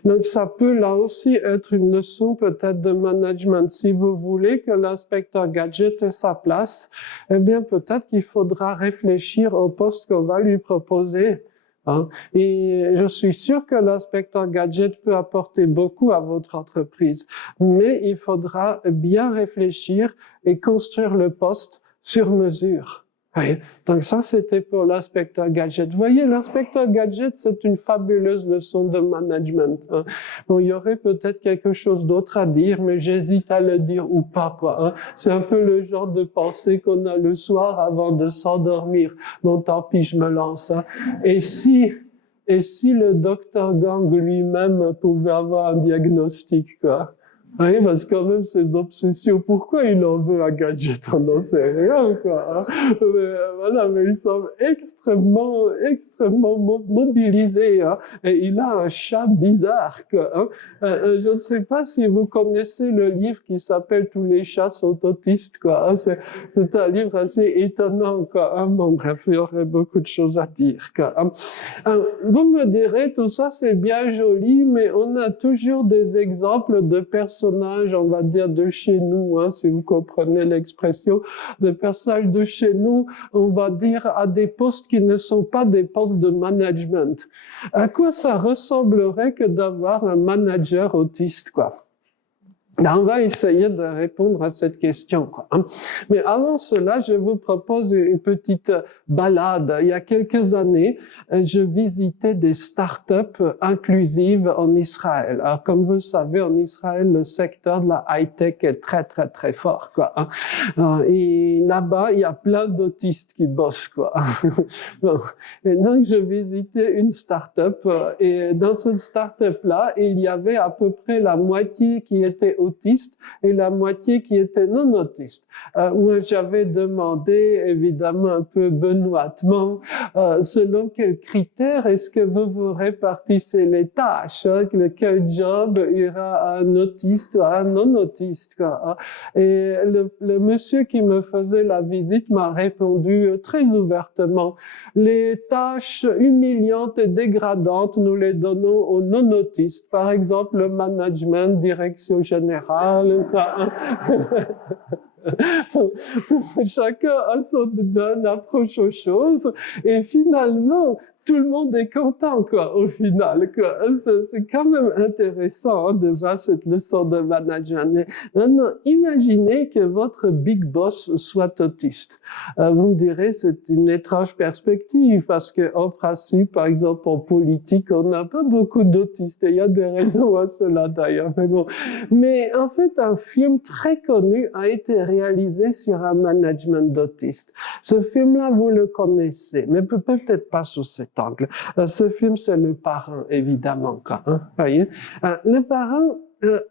Donc, ça peut là aussi être une leçon peut-être de management. Si vous voulez que l'inspecteur Gadget ait sa place, eh bien, peut-être qu'il faudra réfléchir au poste qu'on va lui proposer. Hein? Et je suis sûr que l'inspecteur Gadget peut apporter beaucoup à votre entreprise, mais il faudra bien réfléchir et construire le poste sur mesure. Oui. Donc ça, c'était pour l'inspecteur Gadget. Vous voyez, l'inspecteur Gadget, c'est une fabuleuse leçon de management. Hein. Bon, il y aurait peut-être quelque chose d'autre à dire, mais j'hésite à le dire ou pas, quoi. Hein. C'est un peu le genre de pensée qu'on a le soir avant de s'endormir. Bon, tant pis, je me lance. Hein. Et si le docteur Gang lui-même pouvait avoir un diagnostic, quoi? Oui, parce que quand même, ses obsessions, pourquoi il en veut un gadget? On n'en sait rien, quoi. Hein. Mais, voilà, mais il semble extrêmement mobilisé, hein. Et il a un chat bizarre, quoi. Hein. Je ne sais pas si vous connaissez le livre qui s'appelle Tous les chats sont autistes, quoi. Hein. C'est un livre assez étonnant, quoi. Hein. Bon, bref, il y aurait beaucoup de choses à dire, quoi. Hein. Vous me direz, tout ça, c'est bien joli, mais on a toujours des exemples de personnes personnages, on va dire, de chez nous, hein, si vous comprenez l'expression, des personnages de chez nous, on va dire, à des postes qui ne sont pas des postes de management. À quoi ça ressemblerait que d'avoir un manager autiste, quoi? Ben, on va essayer de répondre à cette question, quoi, hein. Mais avant cela, je vous propose une petite balade. Il y a quelques années, je visitais des startups inclusives en Israël. Alors, comme vous le savez, en Israël, le secteur de la high-tech est très, très, très fort, quoi, hein. Et là-bas, il y a plein d'autistes qui bossent, quoi. Bon. Et donc, je visitais une startup et dans cette startup-là, il y avait à peu près la moitié qui était autistes et la moitié qui était non autistes. Moi, j'avais demandé, évidemment, un peu benoîtement, selon quels critères est-ce que vous répartissez les tâches, hein, quel job ira à un autiste ou à un non autiste, quoi, hein. Et le monsieur qui me faisait la visite m'a répondu très ouvertement: les tâches humiliantes et dégradantes, nous les donnons aux non autistes. Par exemple, le management, direction générale. Chacun a son approche aux choses et finalement tout le monde est content, quoi, au final, quoi. C'est quand même intéressant, hein, déjà cette leçon de management. Mais maintenant, imaginez que votre big boss soit autiste. Vous me direz, c'est une étrange perspective parce que en principe, par exemple en politique, on n'a pas beaucoup d'autistes et il y a des raisons à cela d'ailleurs. Mais bon, mais en fait, un film très connu a été réalisé sur un management d'autistes. Ce film-là, vous le connaissez, mais peut-être pas sous cet angle. Ce film, c'est Le Parrain, évidemment, quoi, hein, voyez. Le Parrain,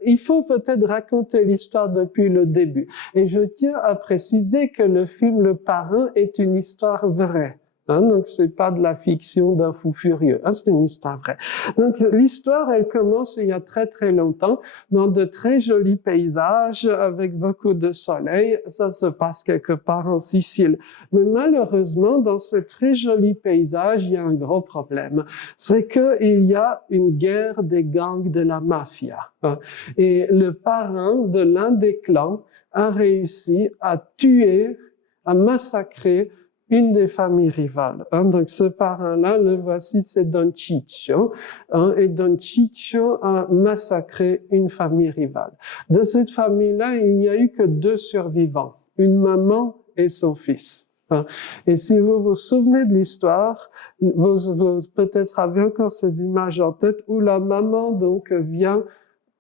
il faut peut-être raconter l'histoire depuis le début. Et je tiens à préciser que le film Le Parrain est une histoire vraie. Hein, donc c'est pas de la fiction d'un fou furieux, hein, c'est une histoire vraie. Donc l'histoire, elle commence il y a très très longtemps, dans de très jolis paysages avec beaucoup de soleil. Ça se passe quelque part en Sicile. Mais malheureusement, dans ces très jolis paysages, il y a un gros problème. C'est qu'il y a une guerre des gangs de la mafia, hein. Et le parrain de l'un des clans a réussi à tuer, à massacrer une des familles rivales, hein. Donc ce parrain-là, le voici, c'est Don Ciccio, hein, et Don Ciccio a massacré une famille rivale. De cette famille-là, il n'y a eu que 2 survivants, une maman et son fils, hein. Et si vous vous souvenez de l'histoire, vous peut-être avez encore ces images en tête où la maman donc vient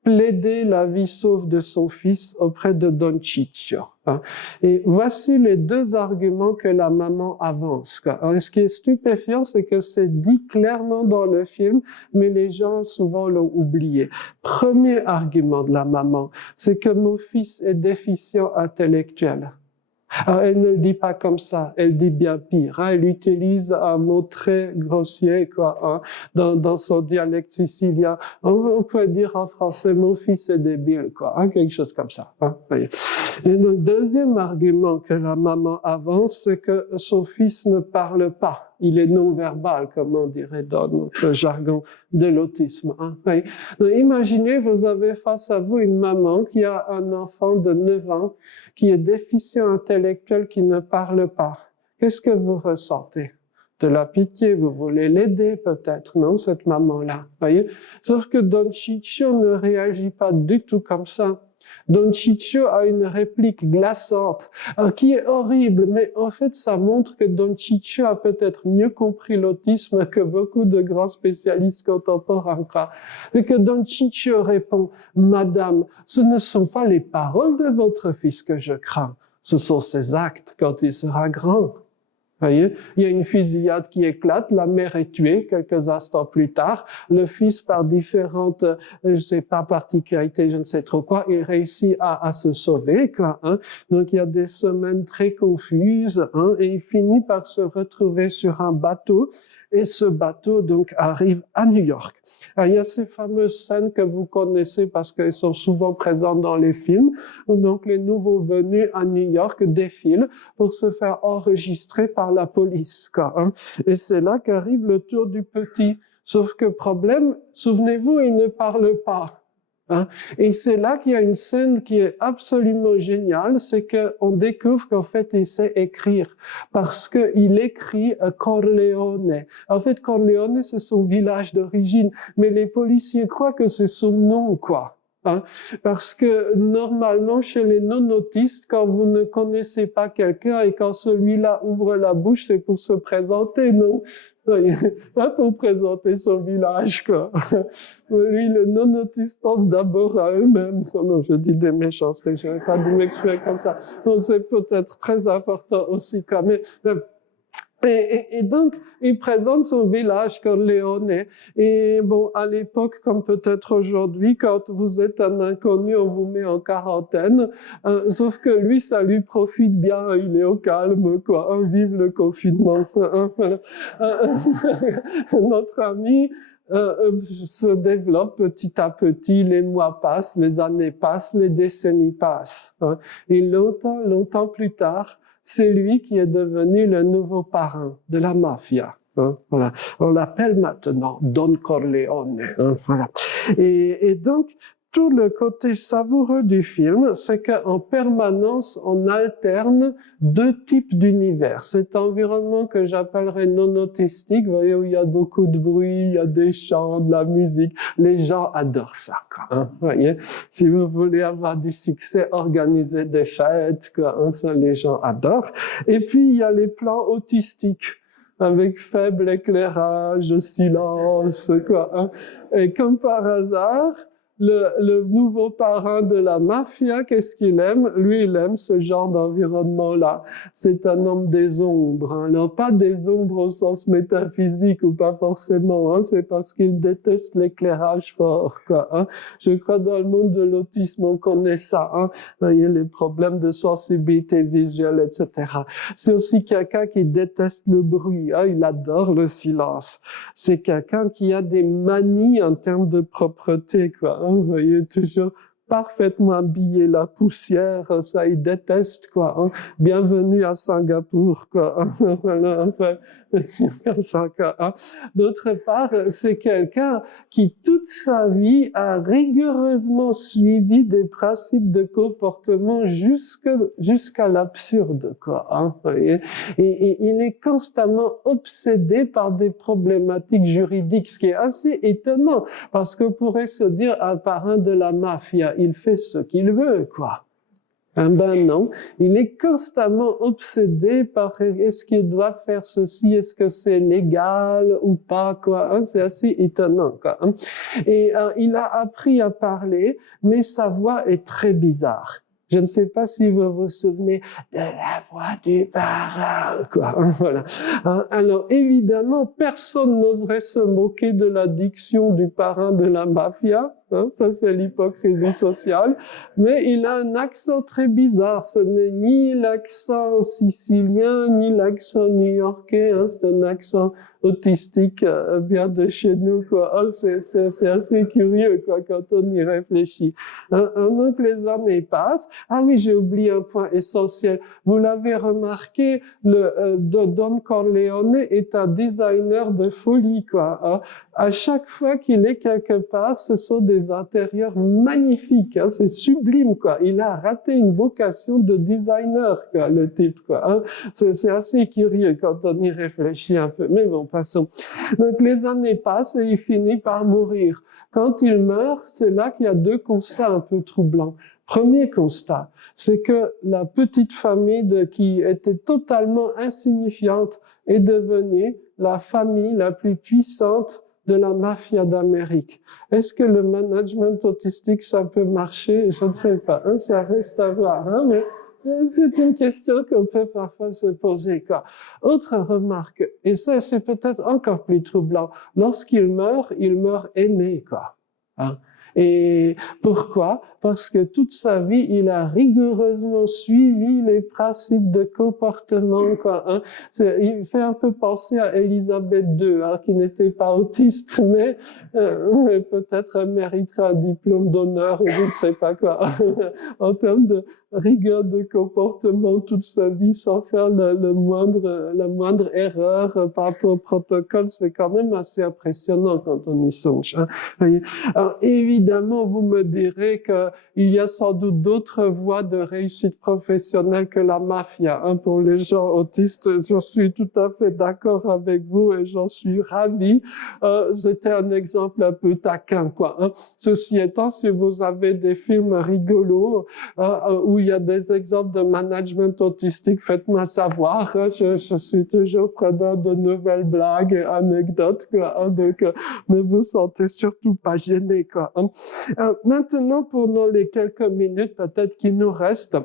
plaider la vie sauve de son fils auprès de Don Ciccio, hein. Et voici les 2 arguments que la maman avance, quoi. Alors, ce qui est stupéfiant, c'est que c'est dit clairement dans le film, mais les gens souvent l'ont oublié. Premier argument de la maman, c'est que mon fils est déficient intellectuel. Alors, elle ne le dit pas comme ça, elle dit bien pire, hein. Elle utilise un mot très grossier, quoi, hein, dans son dialecte sicilien. On peut dire en français, mon fils est débile, quoi, hein, quelque chose comme ça, hein. Et donc, deuxième argument que la maman avance, c'est que son fils ne parle pas. Il est non-verbal, comme on dirait dans notre jargon de l'autisme, hein. Donc, imaginez, vous avez face à vous une maman qui a un enfant de 9 ans qui est déficient intellectuel, qui ne parle pas. Qu'est-ce que vous ressentez? De la pitié, vous voulez l'aider peut-être, non, cette maman-là, voyez? Sauf que Don Ciccio ne réagit pas du tout comme ça. Don Ciccio a une réplique glaçante, qui est horrible, mais en fait, ça montre que Don Ciccio a peut-être mieux compris l'autisme que beaucoup de grands spécialistes contemporains. C'est que Don Ciccio répond: Madame, ce ne sont pas les paroles de votre fils que je crains, ce sont ses actes quand il sera grand. Voyez, il y a une fusillade qui éclate, la mère est tuée quelques instants plus tard, le fils par différentes, je sais pas, particularités, je ne sais trop quoi, il réussit à se sauver, quoi, hein. Donc il y a des semaines très confuses, hein, et il finit par se retrouver sur un bateau, et ce bateau donc arrive à New York. Alors, il y a ces fameuses scènes que vous connaissez parce qu'elles sont souvent présentes dans les films, où donc les nouveaux venus à New York défilent pour se faire enregistrer par la police, quoi, hein. Et c'est là qu'arrive le tour du petit. Sauf que problème, souvenez-vous, il ne parle pas. Hein. Et c'est là qu'il y a une scène qui est absolument géniale, c'est qu'on découvre qu'en fait, il sait écrire, parce qu'il écrit Corleone. En fait, Corleone, c'est son village d'origine, mais les policiers croient que c'est son nom, quoi. Hein, parce que normalement, chez les non-autistes, quand vous ne connaissez pas quelqu'un et quand celui-là ouvre la bouche, c'est pour se présenter, non? Pas pour présenter son village, quoi. Lui, le non-autiste pense d'abord à eux-mêmes. Non, je dis des méchancetés, je n'avais pas dû m'exprimer comme ça. Donc, c'est peut-être très important aussi, quand même. Et donc, il présente son village Corleone. Et bon, à l'époque, comme peut-être aujourd'hui, quand vous êtes un inconnu, on vous met en quarantaine. Sauf que lui, ça lui profite bien. Il est au calme, quoi. Vive le confinement. Notre ami se développe petit à petit. Les mois passent, les années passent, les décennies passent. Et longtemps plus tard, c'est lui qui est devenu le nouveau parrain de la mafia. Hein, voilà. On l'appelle maintenant Don Corleone. Hein, voilà. Et donc, tout le côté savoureux du film, c'est qu'en permanence, on alterne deux types d'univers. Cet environnement que j'appellerais non autistique, vous voyez, où il y a beaucoup de bruit, il y a des chants, de la musique. Les gens adorent ça, quoi. Hein, voyez. Si vous voulez avoir du succès, organisez des fêtes, quoi. Hein, ça, les gens adorent. Et puis, il y a les plans autistiques, avec faible éclairage, silence, quoi. Hein. Et comme par hasard, le nouveau parrain de la mafia, qu'est-ce qu'il aime? Lui, il aime ce genre d'environnement-là. C'est un homme des ombres. Hein. Alors, pas des ombres au sens métaphysique ou pas forcément. Hein. C'est parce qu'il déteste l'éclairage fort, quoi. Hein. Je crois dans le monde de l'autisme, on connaît ça. Hein. Il y a les problèmes de sensibilité visuelle, etc. C'est aussi quelqu'un qui déteste le bruit. Hein. Il adore le silence. C'est quelqu'un qui a des manies en termes de propreté, quoi. Hein. Vous voyez, toujours parfaitement habillé, la poussière, ça, il déteste, quoi. Hein. Bienvenue à Singapour, quoi. Voilà, enfin, comme ça, quoi. Hein. D'autre part, c'est quelqu'un qui, toute sa vie, a rigoureusement suivi des principes de comportement jusqu'à l'absurde, quoi. Hein, vous voyez. Et il est constamment obsédé par des problématiques juridiques, ce qui est assez étonnant, parce qu'on pourrait se dire, un parrain de la mafia, il fait ce qu'il veut, quoi. Ben non, il est constamment obsédé par est-ce qu'il doit faire ceci, est-ce que c'est légal ou pas, quoi. Hein? C'est assez étonnant, quoi. Hein? Et il a appris à parler, mais sa voix est très bizarre. Je ne sais pas si vous vous souvenez de la voix du parrain, quoi. Voilà. Alors, évidemment, personne n'oserait se moquer de la diction du parrain de la mafia. Hein, ça, c'est l'hypocrisie sociale. Mais il a un accent très bizarre. Ce n'est ni l'accent sicilien, ni l'accent new-yorkais. Hein, c'est un accent autistique bien de chez nous, quoi. Hein, c'est assez curieux, quoi, quand on y réfléchit. Donc, les années passent. Ah oui, j'ai oublié un point essentiel. Vous l'avez remarqué, Don Corleone est un designer de folie, quoi. Hein. À chaque fois qu'il est quelque part, ce sont des intérieurs magnifiques, hein, c'est sublime, quoi. Il a raté une vocation de designer, quoi, le type, quoi. Hein. C'est assez curieux quand on y réfléchit un peu. Mais bon, passons. Donc les années passent et il finit par mourir. Quand il meurt, c'est là qu'il y a deux constats un peu troublants. Premier constat, c'est que la petite famille qui était totalement insignifiante est devenue la famille la plus puissante de la mafia d'Amérique. Est-ce que le management autistique, ça peut marcher? Je ne sais pas. Hein, ça reste à voir. Hein, mais c'est une question qu'on peut parfois se poser, quoi. Autre remarque, et ça, c'est peut-être encore plus troublant. Lorsqu'il meurt aimé, quoi. Hein. Et pourquoi? Parce que toute sa vie, il a rigoureusement suivi les principes de comportement, quoi. Hein. Il fait un peu penser à Élisabeth II, hein, qui n'était pas autiste, mais peut-être mériterait un diplôme d'honneur ou je ne sais pas quoi. En termes de rigueur de comportement toute sa vie, sans faire la moindre erreur par rapport au protocole, c'est quand même assez impressionnant quand on y songe. Hein. Alors, évidemment, évidemment, vous me direz qu'il y a sans doute d'autres voies de réussite professionnelle que la mafia, hein, pour les gens autistes. Je suis tout à fait d'accord avec vous et j'en suis ravi. C'était un exemple un peu taquin, quoi. Hein. Ceci étant, si vous avez des films rigolos où il y a des exemples de management autistique, faites-moi savoir. Hein. Je suis toujours preneur de nouvelles blagues et anecdotes, quoi. Hein, donc, ne vous sentez surtout pas gêné, quoi. Hein. Maintenant, pendant les quelques minutes peut-être qu'il nous reste,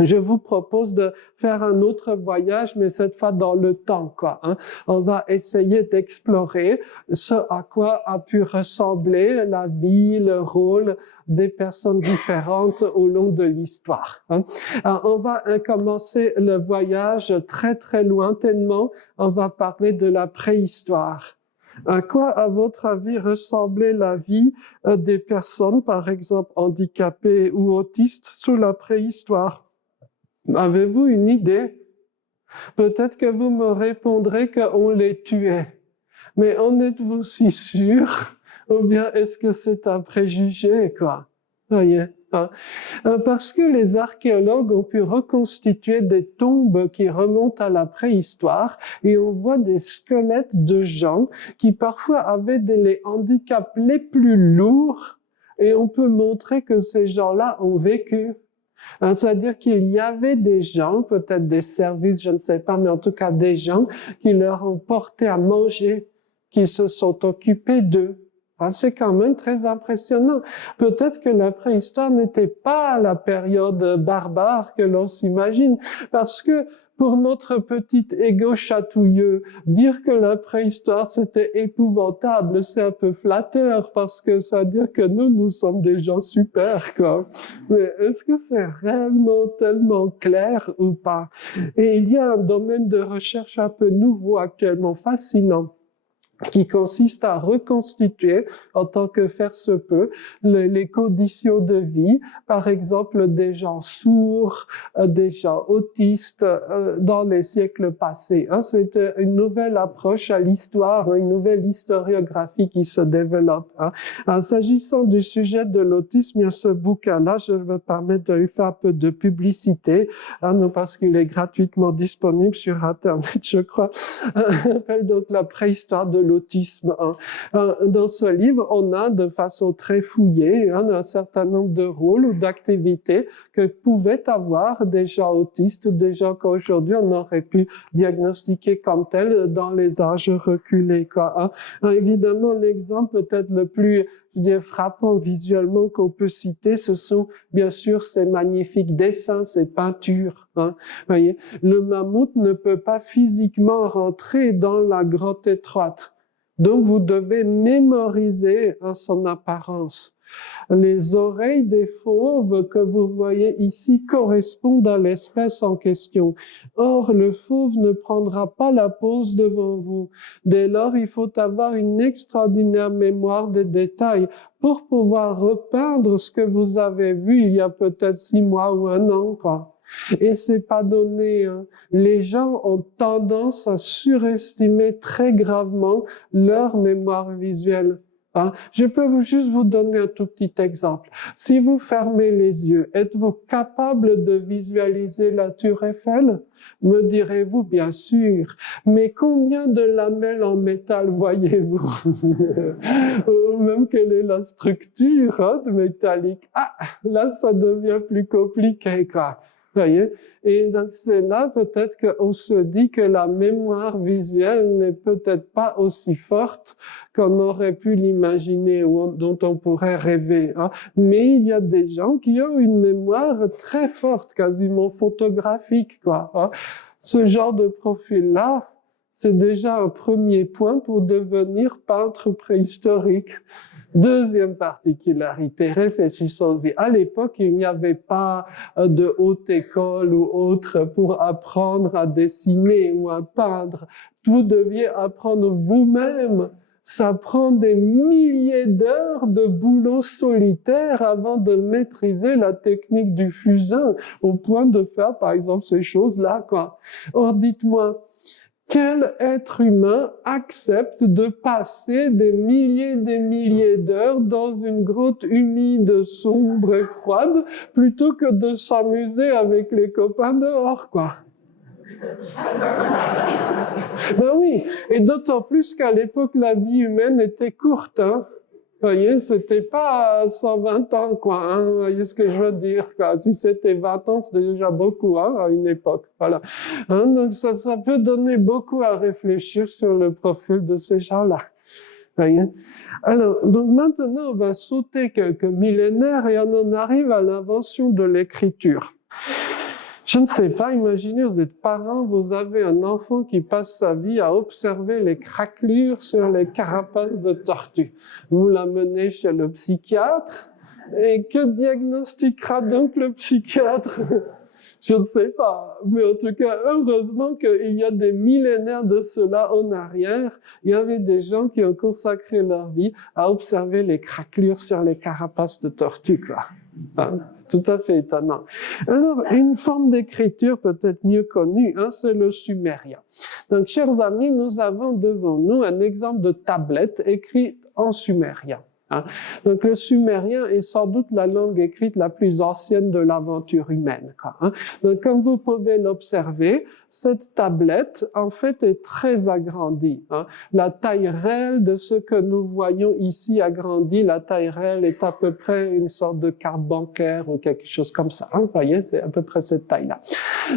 je vous propose de faire un autre voyage, mais cette fois dans le temps, quoi. Hein. On va essayer d'explorer ce à quoi a pu ressembler la vie, le rôle des personnes différentes au long de l'histoire. Hein. Alors, on va commencer le voyage très, très lointainement. On va parler de la préhistoire. À quoi, à votre avis, ressemblait la vie des personnes, par exemple handicapées ou autistes, sous la préhistoire? Avez-vous une idée? Peut-être que vous me répondrez qu'on les tuait. Mais en êtes-vous si sûr? Ou bien est-ce que c'est un préjugé, quoi? Voyez, hein? Parce que les archéologues ont pu reconstituer des tombes qui remontent à la préhistoire et on voit des squelettes de gens qui parfois avaient les handicaps les plus lourds et on peut montrer que ces gens-là ont vécu. C'est-à-dire qu'il y avait des gens, peut-être des services, je ne sais pas, mais en tout cas des gens qui leur ont porté à manger, qui se sont occupés d'eux. C'est quand même très impressionnant. Peut-être que la préhistoire n'était pas la période barbare que l'on s'imagine, parce que pour notre petit égo chatouilleux, dire que la préhistoire c'était épouvantable, c'est un peu flatteur parce que ça veut dire que nous sommes des gens super, quoi. Mais est-ce que c'est réellement tellement clair ou pas? Et il y a un domaine de recherche un peu nouveau actuellement, fascinant, qui consiste à reconstituer, en tant que faire se peut, les conditions de vie, par exemple des gens sourds, des gens autistes dans les siècles passés. C'est une nouvelle approche à l'histoire, une nouvelle historiographie qui se développe. S'agissant du sujet de l'autisme, il y a ce bouquin-là, je me permets de lui faire un peu de publicité, parce qu'il est gratuitement disponible sur Internet, je crois. Il s'appelle donc La préhistoire de l'autisme. Dans ce livre, on a de façon très fouillée un certain nombre de rôles ou d'activités que pouvaient avoir des gens autistes, des gens qu'aujourd'hui on aurait pu diagnostiquer comme tels dans les âges reculés, quoi. Évidemment, l'exemple peut-être le plus frappant visuellement qu'on peut citer, ce sont bien sûr ces magnifiques dessins, ces peintures. Voyez, le mammouth ne peut pas physiquement rentrer dans la grotte étroite. Donc, vous devez mémoriser son apparence. Les oreilles des fauves que vous voyez ici correspondent à l'espèce en question. Or, le fauve ne prendra pas la pose devant vous. Dès lors, il faut avoir une extraordinaire mémoire des détails pour pouvoir repeindre ce que vous avez vu il y a peut-être 6 mois ou 1 an, quoi. Et c'est pas donné. Les gens ont tendance à surestimer très gravement leur mémoire visuelle. Je peux juste vous donner un tout petit exemple. Si vous fermez les yeux, êtes-vous capable de visualiser la Tour Eiffel? Me direz-vous, bien sûr. Mais combien de lamelles en métal voyez-vous? Ou même quelle est la structure métallique? Là, ça devient plus compliqué, quoi. Voyez? Et donc c'est là peut-être qu'on se dit que la mémoire visuelle n'est peut-être pas aussi forte qu'on aurait pu l'imaginer ou dont on pourrait rêver. Mais il y a des gens qui ont une mémoire très forte, quasiment photographique, quoi. Ce genre de profil-là, c'est déjà un premier point pour devenir peintre préhistorique. Deuxième particularité, réfléchissons-y. À l'époque, il n'y avait pas de haute école ou autre pour apprendre à dessiner ou à peindre. Vous deviez apprendre vous-même. Ça prend des milliers d'heures de boulot solitaire avant de maîtriser la technique du fusain au point de faire, par exemple, ces choses-là, quoi. Or, dites-moi, quel être humain accepte de passer des milliers d'heures dans une grotte humide, sombre et froide, plutôt que de s'amuser avec les copains dehors, quoi? Ben oui, et d'autant plus qu'à l'époque, la vie humaine était courte, hein. Vous voyez, c'était pas 120 ans, quoi, hein. Vous voyez ce que je veux dire, quoi. Si c'était 20 ans, c'était déjà beaucoup, hein, à une époque. Voilà. Hein, donc ça peut donner beaucoup à réfléchir sur le profil de ces gens-là. Voyez. Alors, donc maintenant, on va sauter quelques millénaires et on en arrive à l'invention de l'écriture. Je ne sais pas, imaginez, vous êtes parent, vous avez un enfant qui passe sa vie à observer les craquelures sur les carapaces de tortues. Vous l'amenez chez le psychiatre, et que diagnostiquera donc le psychiatre? Je ne sais pas, mais en tout cas, heureusement qu'il y a des millénaires de cela en arrière, il y avait des gens qui ont consacré leur vie à observer les craquelures sur les carapaces de tortues, quoi. Hein, c'est tout à fait étonnant. Alors, une forme d'écriture peut-être mieux connue, hein, c'est le sumérien. Donc, chers amis, nous avons devant nous un exemple de tablette écrite en sumérien. Hein. Donc, le sumérien est sans doute la langue écrite la plus ancienne de l'aventure humaine, quoi, hein. Donc, comme vous pouvez l'observer, cette tablette, en fait, est très agrandie, hein. La taille réelle de ce que nous voyons ici agrandie, la taille réelle est à peu près une sorte de carte bancaire ou quelque chose comme ça, hein. Vous voyez, c'est à peu près cette taille-là.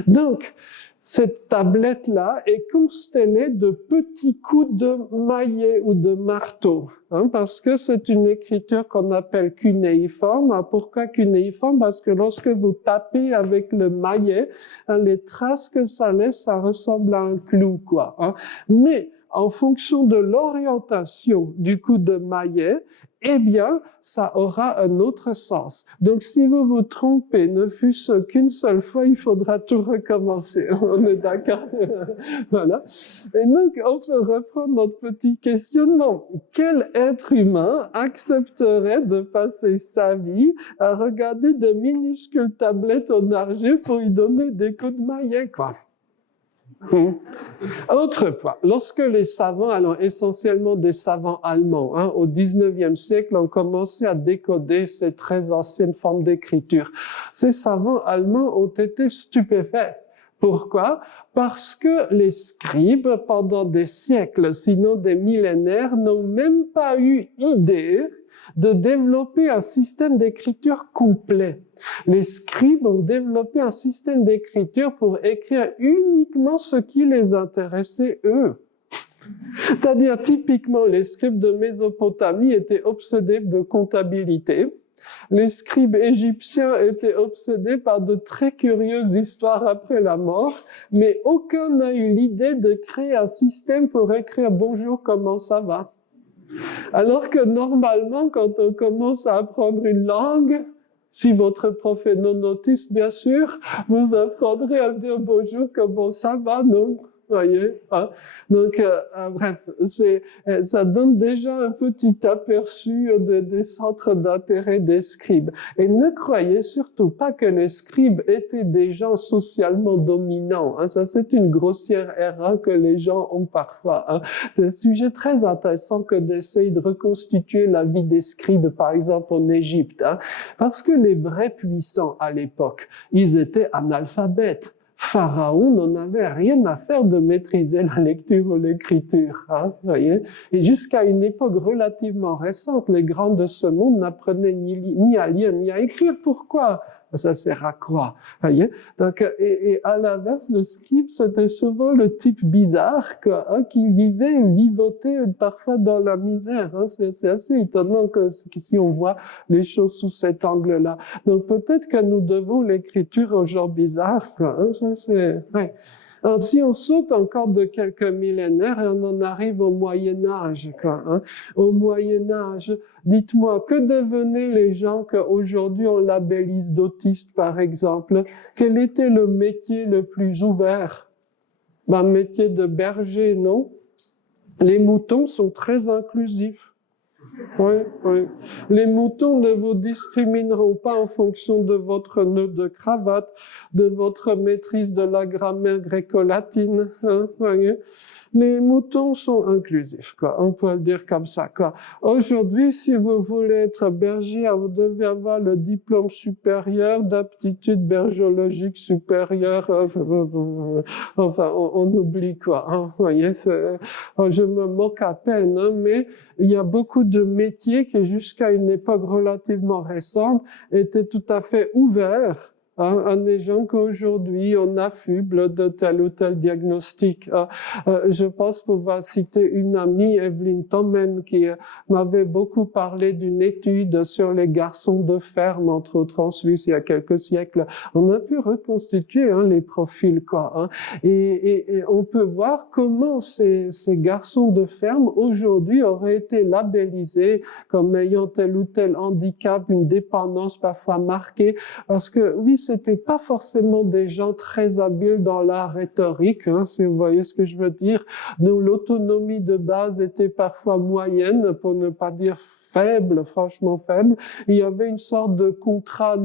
Donc, cette tablette-là est constellée de petits coups de maillet ou de marteau, hein, parce que c'est une écriture qu'on appelle cunéiforme. Ah, pourquoi cunéiforme? Parce que lorsque vous tapez avec le maillet, hein, les traces que ça laisse, ça ressemble à un clou, quoi, hein. Mais en fonction de l'orientation du coup de maillet, eh bien, ça aura un autre sens. Donc, si vous vous trompez, ne fût-ce qu'une seule fois, il faudra tout recommencer. On est d'accord? Voilà. Et donc, on se reprend notre petit questionnement. Quel être humain accepterait de passer sa vie à regarder de minuscules tablettes en argile pour lui donner des coups de maillet, quoi? Autre point, lorsque les savants, alors essentiellement des savants allemands, hein, au 19e siècle, ont commencé à décoder ces très anciennes formes d'écriture, ces savants allemands ont été stupéfaits. Pourquoi? Parce que les scribes, pendant des siècles, sinon des millénaires, n'ont même pas eu idée de développer un système d'écriture complet. Les scribes ont développé un système d'écriture pour écrire uniquement ce qui les intéressait eux. C'est-à-dire, typiquement, les scribes de Mésopotamie étaient obsédés de comptabilité. Les scribes égyptiens étaient obsédés par de très curieuses histoires après la mort, mais aucun n'a eu l'idée de créer un système pour écrire « Bonjour, comment ça va ?» Alors que normalement, quand on commence à apprendre une langue, si votre prof est non autiste, bien sûr, vous apprendrez à dire bonjour, comment ça va, non? Voyez, hein? Donc, bref, ça donne déjà un petit aperçu des centres d'intérêt des scribes. Et ne croyez surtout pas que les scribes étaient des gens socialement dominants, hein? Ça, c'est une grossière erreur que les gens ont parfois, hein? C'est un sujet très intéressant que d'essayer de reconstituer la vie des scribes, par exemple en Égypte, hein? Parce que les vrais puissants à l'époque, ils étaient analphabètes. Pharaon n'en avait rien à faire de maîtriser la lecture ou l'écriture, hein, voyez. Et jusqu'à une époque relativement récente, les grands de ce monde n'apprenaient ni à lire ni à écrire. Pourquoi? Ça sert à quoi? Voyez. Donc, et à l'inverse, le scribe, c'était souvent le type bizarre, quoi, hein, qui vivait et vivotait parfois dans la misère, hein. C'est assez étonnant que si on voit les choses sous cet angle-là. Donc, peut-être que nous devons l'écriture aux gens bizarres, quoi, hein. Ça, c'est, ouais. Alors, si on saute encore de quelques millénaires et on en arrive au Moyen-Âge, quoi, hein. Au Moyen-Âge, dites-moi, que devenaient les gens qu'aujourd'hui on labellise d'autistes, par exemple? Quel était le métier le plus ouvert? Métier de berger, non? Les moutons sont très inclusifs. Oui, oui. Les moutons ne vous discrimineront pas en fonction de votre nœud de cravate, de votre maîtrise de la grammaire gréco-latine, hein, voyez. Les moutons sont inclusifs, quoi. On peut le dire comme ça, quoi. Aujourd'hui, si vous voulez être berger, vous devez avoir le diplôme supérieur d'aptitude bergologique supérieure. Enfin, on oublie, quoi. Hein, voyez, je me moque à peine, hein, mais il y a beaucoup de métiers qui, jusqu'à une époque relativement récente, étaient tout à fait ouverts à des gens qu'aujourd'hui on affuble de tel ou tel diagnostic. Je pense pouvoir citer une amie, Evelyne Tommen, qui m'avait beaucoup parlé d'une étude sur les garçons de ferme, entre autres en Suisse, il y a quelques siècles. On a pu reconstituer les profils, quoi. Hein, et on peut voir comment ces garçons de ferme aujourd'hui auraient été labellisés comme ayant tel ou tel handicap, une dépendance parfois marquée, parce que oui, c'était pas forcément des gens très habiles dans la rhétorique, hein, si vous voyez ce que je veux dire. Donc l'autonomie de base était parfois moyenne, pour ne pas dire faible, franchement faible. Il y avait une sorte de contrat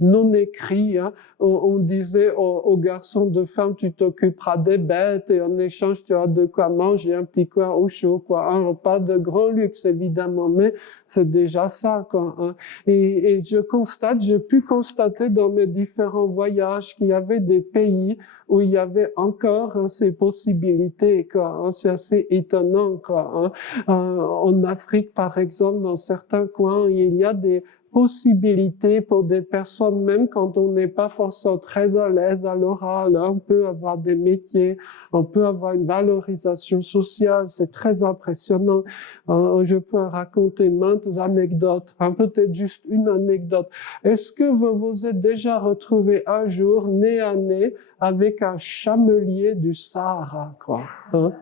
non écrit. Hein. On disait aux garçons de ferme, tu t'occuperas des bêtes et en échange tu auras de quoi manger, un petit coin au chaud, quoi. Hein. Pas de grand luxe évidemment, mais c'est déjà ça, quoi. Hein. Et j'ai pu constater dans mes différents voyages qu'il y avait des pays où il y avait encore ces possibilités, quoi. Hein. C'est assez étonnant, quoi. Hein. En Afrique, par exemple, dans certains coins, il y a des possibilités pour des personnes, même quand on n'est pas forcément très à l'aise à l'oral, hein, on peut avoir des métiers, on peut avoir une valorisation sociale, c'est très impressionnant. Je peux raconter maintes anecdotes, hein, peut-être juste une anecdote. Est-ce que vous vous êtes déjà retrouvé un jour, nez à nez, avec un chamelier du Sahara, quoi, hein?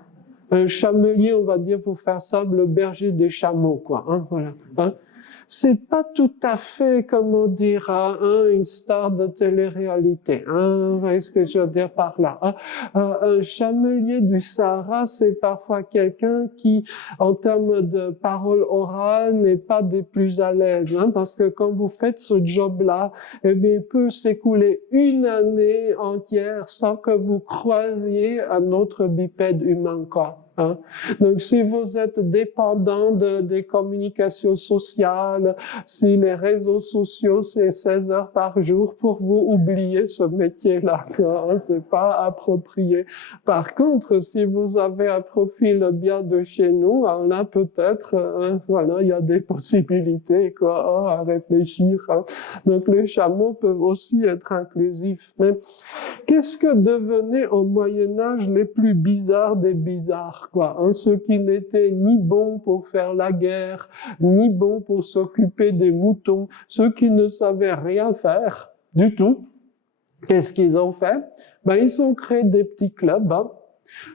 Un chamelier, on va dire, pour faire simple, le berger des chameaux, quoi, hein, voilà, hein. C'est pas tout à fait, comment dire, une star de télé-réalité. Hein, vous voyez ce que je veux dire par là. Hein. Un chamelier du Sahara, c'est parfois quelqu'un qui, en termes de parole orale, n'est pas des plus à l'aise. Hein, parce que quand vous faites ce job-là, eh bien, il peut s'écouler une année entière sans que vous croisiez un autre bipède humain, quoi. Hein. Donc, si vous êtes dépendant des communications sociales, si les réseaux sociaux, c'est 16 heures par jour pour vous, oubliez ce métier-là, hein, c'est pas approprié. Par contre, si vous avez un profil bien de chez nous, alors là, peut-être, voilà, il y a des possibilités, quoi, à réfléchir. Hein. Donc, les chameaux peuvent aussi être inclusifs. Mais qu'est-ce que devenaient au Moyen-Âge les plus bizarres des bizarres? Quoi, hein, ceux qui n'étaient ni bons pour faire la guerre, ni bons pour s'occuper des moutons, ceux qui ne savaient rien faire du tout. Qu'est-ce qu'ils ont fait? Ben, ils ont créé des petits clubs. Hein.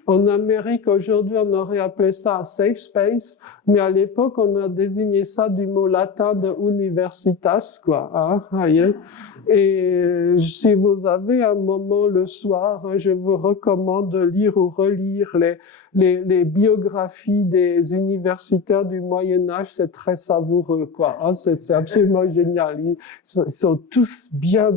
En Amérique, aujourd'hui, on aurait appelé ça un safe space, mais à l'époque, on a désigné ça du mot latin de universitas, quoi. Hein, voyez. Et si vous avez un moment le soir, hein, je vous recommande de lire ou relire les biographies des universitaires du Moyen-Âge, c'est très savoureux, quoi. Hein, c'est absolument génial. Ils sont tous bien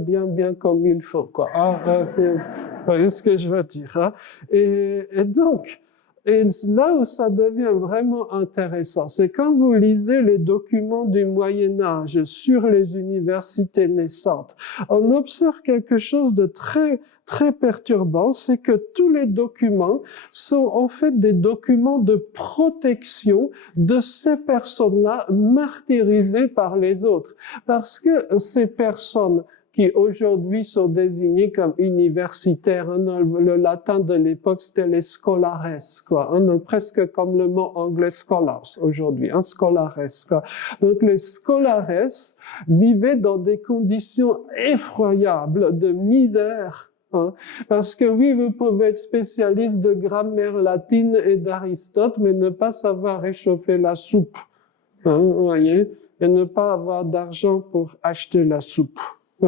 comme il faut, quoi. Hein, vous voyez ce que je veux dire, hein. Et donc, là où ça devient vraiment intéressant, c'est quand vous lisez les documents du Moyen-Âge sur les universités naissantes, on observe quelque chose de très perturbant, c'est que tous les documents sont en fait des documents de protection de ces personnes-là martyrisées par les autres. Parce que ces personnes qui aujourd'hui sont désignés comme universitaires. Hein, le latin de l'époque, c'était les scholares, quoi. Hein, presque comme le mot anglais scholars aujourd'hui, hein, scholares, quoi. Donc les scholares vivaient dans des conditions effroyables de misère. Hein, parce que oui, vous pouvez être spécialiste de grammaire latine et d'Aristote, mais ne pas savoir réchauffer la soupe. Hein, vous voyez, et ne pas avoir d'argent pour acheter la soupe.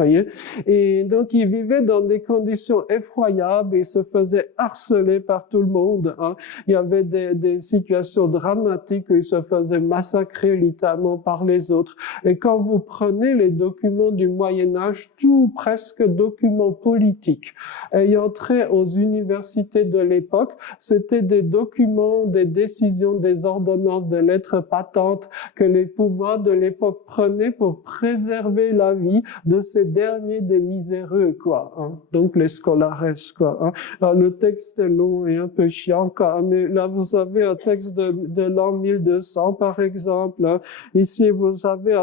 voyez. Et donc, il vivait dans des conditions effroyables, il se faisait harceler par tout le monde, hein. Il y avait des situations dramatiques où il se faisait massacrer littéralement par les autres. Et quand vous prenez les documents du Moyen-Âge, tout presque documents politiques ayant trait aux universités de l'époque, c'était des documents, des décisions, des ordonnances, des lettres patentes que les pouvoirs de l'époque prenaient pour préserver la vie de ces derniers des miséreux, quoi, hein. Donc les scolares, quoi, hein. Alors, le texte est long et un peu chiant, quoi, mais là vous avez un texte de l'an 1200 par exemple, hein. Ici vous avez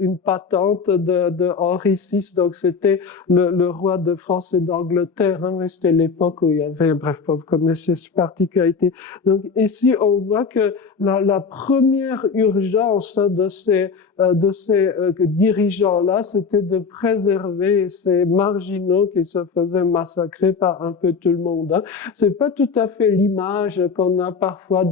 une patente de Henri VI, donc c'était le roi de France et d'Angleterre, hein. C'était l'époque où il y avait, bref, vous connaissez cette particularité. Donc ici on voit que la première urgence de ces dirigeants-là, c'était de préserver ces marginaux qui se faisaient massacrer par un peu tout le monde, hein. C'est pas tout à fait l'image qu'on a parfois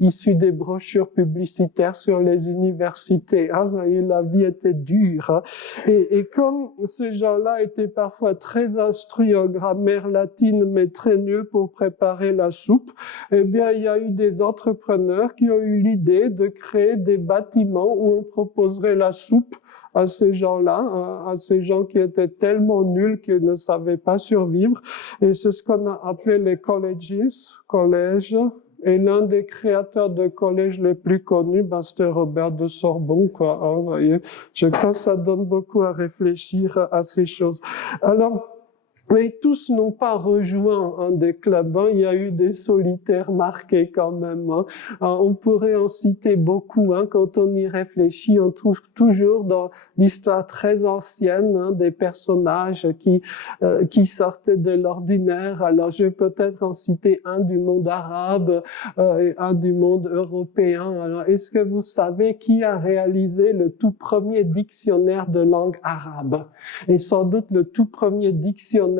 issues des brochures publicitaires sur les universités, hein. Et la vie était dure, hein. Et comme ces gens-là étaient parfois très instruits en grammaire latine, mais très nuls pour préparer la soupe, eh bien, il y a eu des entrepreneurs qui ont eu l'idée de créer des bâtiments où on proposerait la soupe à ces gens-là, à ces gens qui étaient tellement nuls qu'ils ne savaient pas survivre. Et c'est ce qu'on a appelé les collèges. Et l'un des créateurs de collèges les plus connus, c'était Robert de Sorbonne, quoi, hein, vous voyez. Je crois que ça donne beaucoup à réfléchir à ces choses. Alors, mais tous n'ont pas rejoint un des clubs, hein. Il y a eu des solitaires marqués quand même, hein. On pourrait en citer beaucoup, hein. Quand on y réfléchit, on trouve toujours dans l'histoire très ancienne, hein, des personnages qui sortaient de l'ordinaire. Alors je vais peut-être en citer un du monde arabe et un du monde européen. Alors est-ce que vous savez qui a réalisé le tout premier dictionnaire de langue arabe? Et sans doute le tout premier dictionnaire,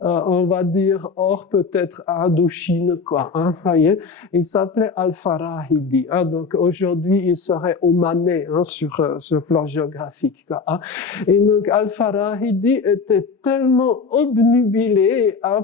on va dire, hors peut-être Indochine, quoi, hein, voyez. Il s'appelait Al-Farahidi, hein, donc aujourd'hui il serait omanais, hein, sur ce plan géographique, quoi, hein. Et donc Al-Farahidi était tellement obnubilé, hein,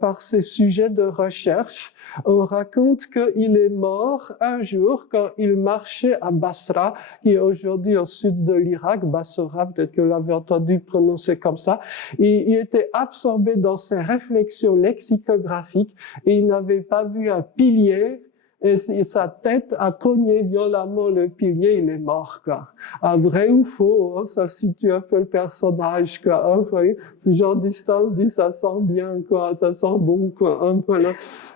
par ses sujets de recherche. On raconte qu'il est mort un jour quand il marchait à Basra, qui est aujourd'hui au sud de l'Irak, Bassora, peut-être que vous l'avez entendu prononcer comme ça. Et il était absorbé dans ses réflexions lexicographiques et il n'avait pas vu un pilier et sa tête a cogné violemment le pilier, il est mort, quoi. Ah, vrai ou faux, hein, ça situe un peu le personnage, quoi, hein, vous voyez. Ce genre d'histoire dit ça sent bien, quoi, ça sent bon, quoi, hein, voilà.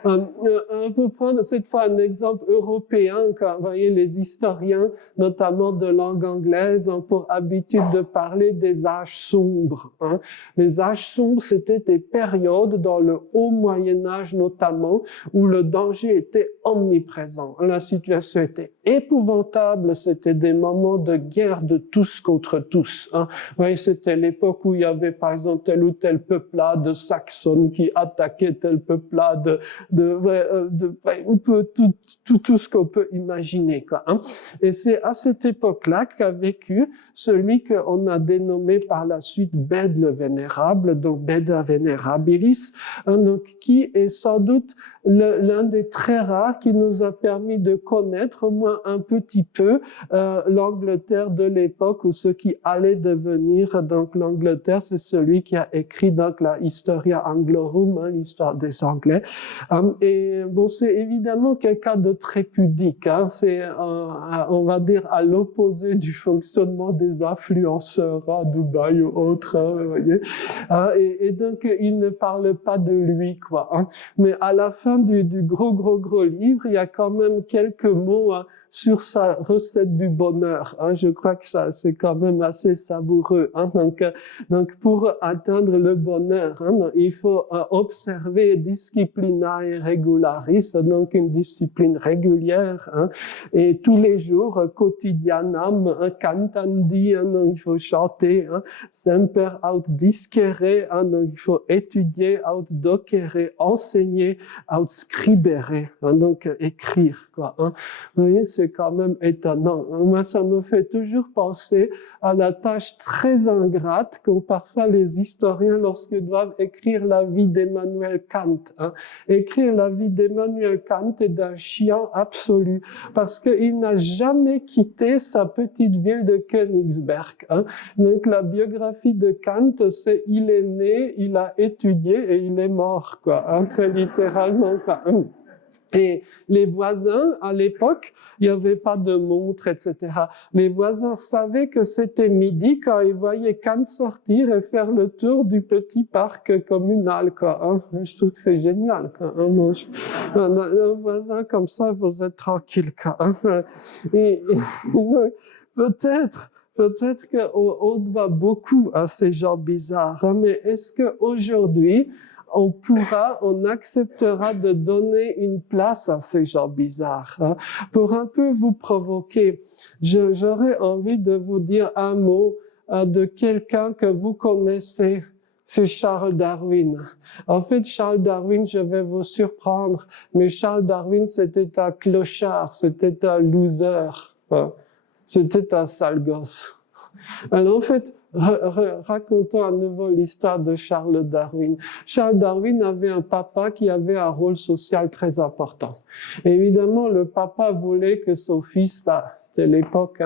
On peut prendre cette fois un exemple européen, quoi. Vous voyez, les historiens, notamment de langue anglaise, ont pour habitude de parler des âges sombres, hein. Les âges sombres, c'était des périodes dans le haut Moyen-Âge notamment, où le danger était omniprésent. La situation était épouvantable, c'était des moments de guerre de tous contre tous, hein. Vous voyez, c'était l'époque où il y avait par exemple tel ou tel peuplade saxonne qui attaquait tel peuplade tout ce qu'on peut imaginer, quoi, hein. Et c'est à cette époque-là qu'a vécu celui qu'on a dénommé par la suite Bède le Vénérable, donc Beda Venerabilis, hein, donc qui est sans doute l'un des très rares qui nous a permis de connaître au moins un petit peu l'Angleterre de l'époque ou ce qui allait devenir donc l'Angleterre. C'est celui qui a écrit donc la Historia Anglorum, hein, l'histoire des Anglais. Et bon, c'est évidemment quelqu'un de très pudique, hein. C'est on va dire à l'opposé du fonctionnement des influenceurs à Dubaï ou autres, hein, vous voyez. Et donc il ne parle pas de lui, quoi, hein. Mais à la fin du gros livre, il y a quand même quelques mots, hein, sur sa recette du bonheur, hein. Je crois que ça, c'est quand même assez savoureux, hein. Donc pour atteindre le bonheur, hein, il faut observer disciplinae regularis, donc une discipline régulière, hein, et tous les jours, quotidianam, cantandi, hein, donc il faut chanter, hein, semper aut discere, hein, donc il faut étudier, aut docere, enseigner, aut scribere, hein, donc écrire, quoi, hein. Vous voyez, c'est quand même étonnant. Moi, ça me fait toujours penser à la tâche très ingrate qu'ont parfois les historiens lorsqu'ils doivent écrire la vie d'Emmanuel Kant. Écrire la vie d'Emmanuel Kant est d'un chiant absolu, parce qu'il n'a jamais quitté sa petite ville de Königsberg. Donc la biographie de Kant, c'est il est né, il a étudié et il est mort, très littéralement. Et les voisins, à l'époque, il n'y avait pas de montre, etc. Les voisins savaient que c'était midi quand ils voyaient Kant sortir et faire le tour du petit parc communal, Je trouve que c'est génial, Un voisin comme ça, vous êtes tranquille, Et peut-être qu'on doit beaucoup à ces gens bizarres, mais est-ce qu'aujourd'hui, on acceptera de donner une place à ces gens bizarres. Pour un peu vous provoquer, j'aurais envie de vous dire un mot de quelqu'un que vous connaissez. C'est Charles Darwin. En fait, Charles Darwin, je vais vous surprendre, mais Charles Darwin, c'était un clochard, c'était un loser, c'était un sale gosse. Alors, en fait, racontons à nouveau l'histoire de Charles Darwin. Charles Darwin avait un papa qui avait un rôle social très important. Et évidemment, le papa voulait que son fils, c'était l'époque,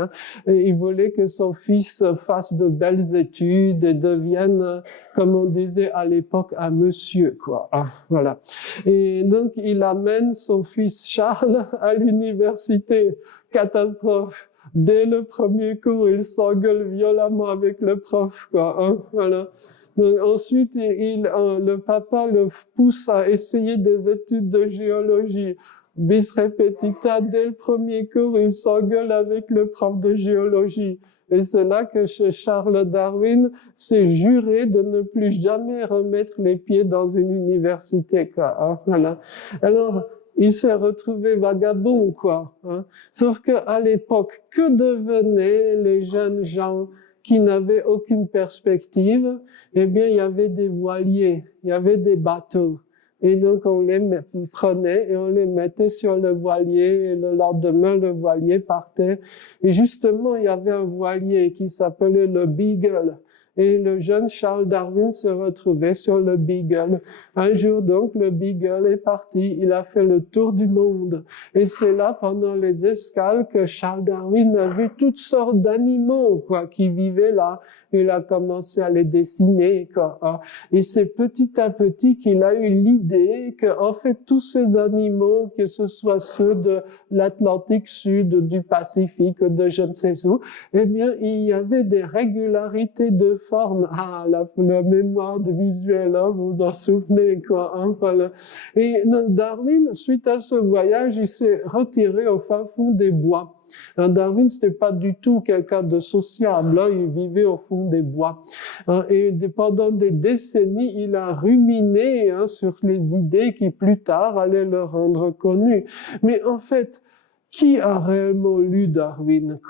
et il voulait que son fils fasse de belles études et devienne, comme on disait à l'époque, un monsieur, Voilà. Et donc, il amène son fils Charles à l'université. Catastrophe. Dès le premier cours, il s'engueule violemment avec le prof, Voilà. Donc, ensuite, le papa le pousse à essayer des études de géologie. Bis repetita, dès le premier cours, il s'engueule avec le prof de géologie. Et c'est là que Charles Darwin s'est juré de ne plus jamais remettre les pieds dans une université, Voilà. Alors, il s'est retrouvé vagabond, Sauf que à l'époque, que devenaient les jeunes gens qui n'avaient aucune perspective? Eh bien, il y avait des voiliers, il y avait des bateaux. Et donc, on les prenait et on les mettait sur le voilier. Et le lendemain, le voilier partait. Et justement, il y avait un voilier qui s'appelait le Beagle. Et le jeune Charles Darwin se retrouvait sur le Beagle. Un jour donc, le Beagle est parti. Il a fait le tour du monde. Et c'est là, pendant les escales, que Charles Darwin a vu toutes sortes d'animaux, qui vivaient là. Il a commencé à les dessiner, Et c'est petit à petit qu'il a eu l'idée que, en fait, tous ces animaux, que ce soit ceux de l'Atlantique Sud, du Pacifique, de je ne sais où, eh bien, il y avait des régularités de forme. La mémoire de visuel, vous vous en souvenez, voilà. Et Darwin, suite à ce voyage, il s'est retiré au fin fond des bois. Darwin, c'était pas du tout quelqu'un de sociable, il vivait au fond des bois. Et pendant des décennies, il a ruminé sur les idées qui plus tard allaient le rendre connu. Mais en fait, qui a réellement lu Darwin,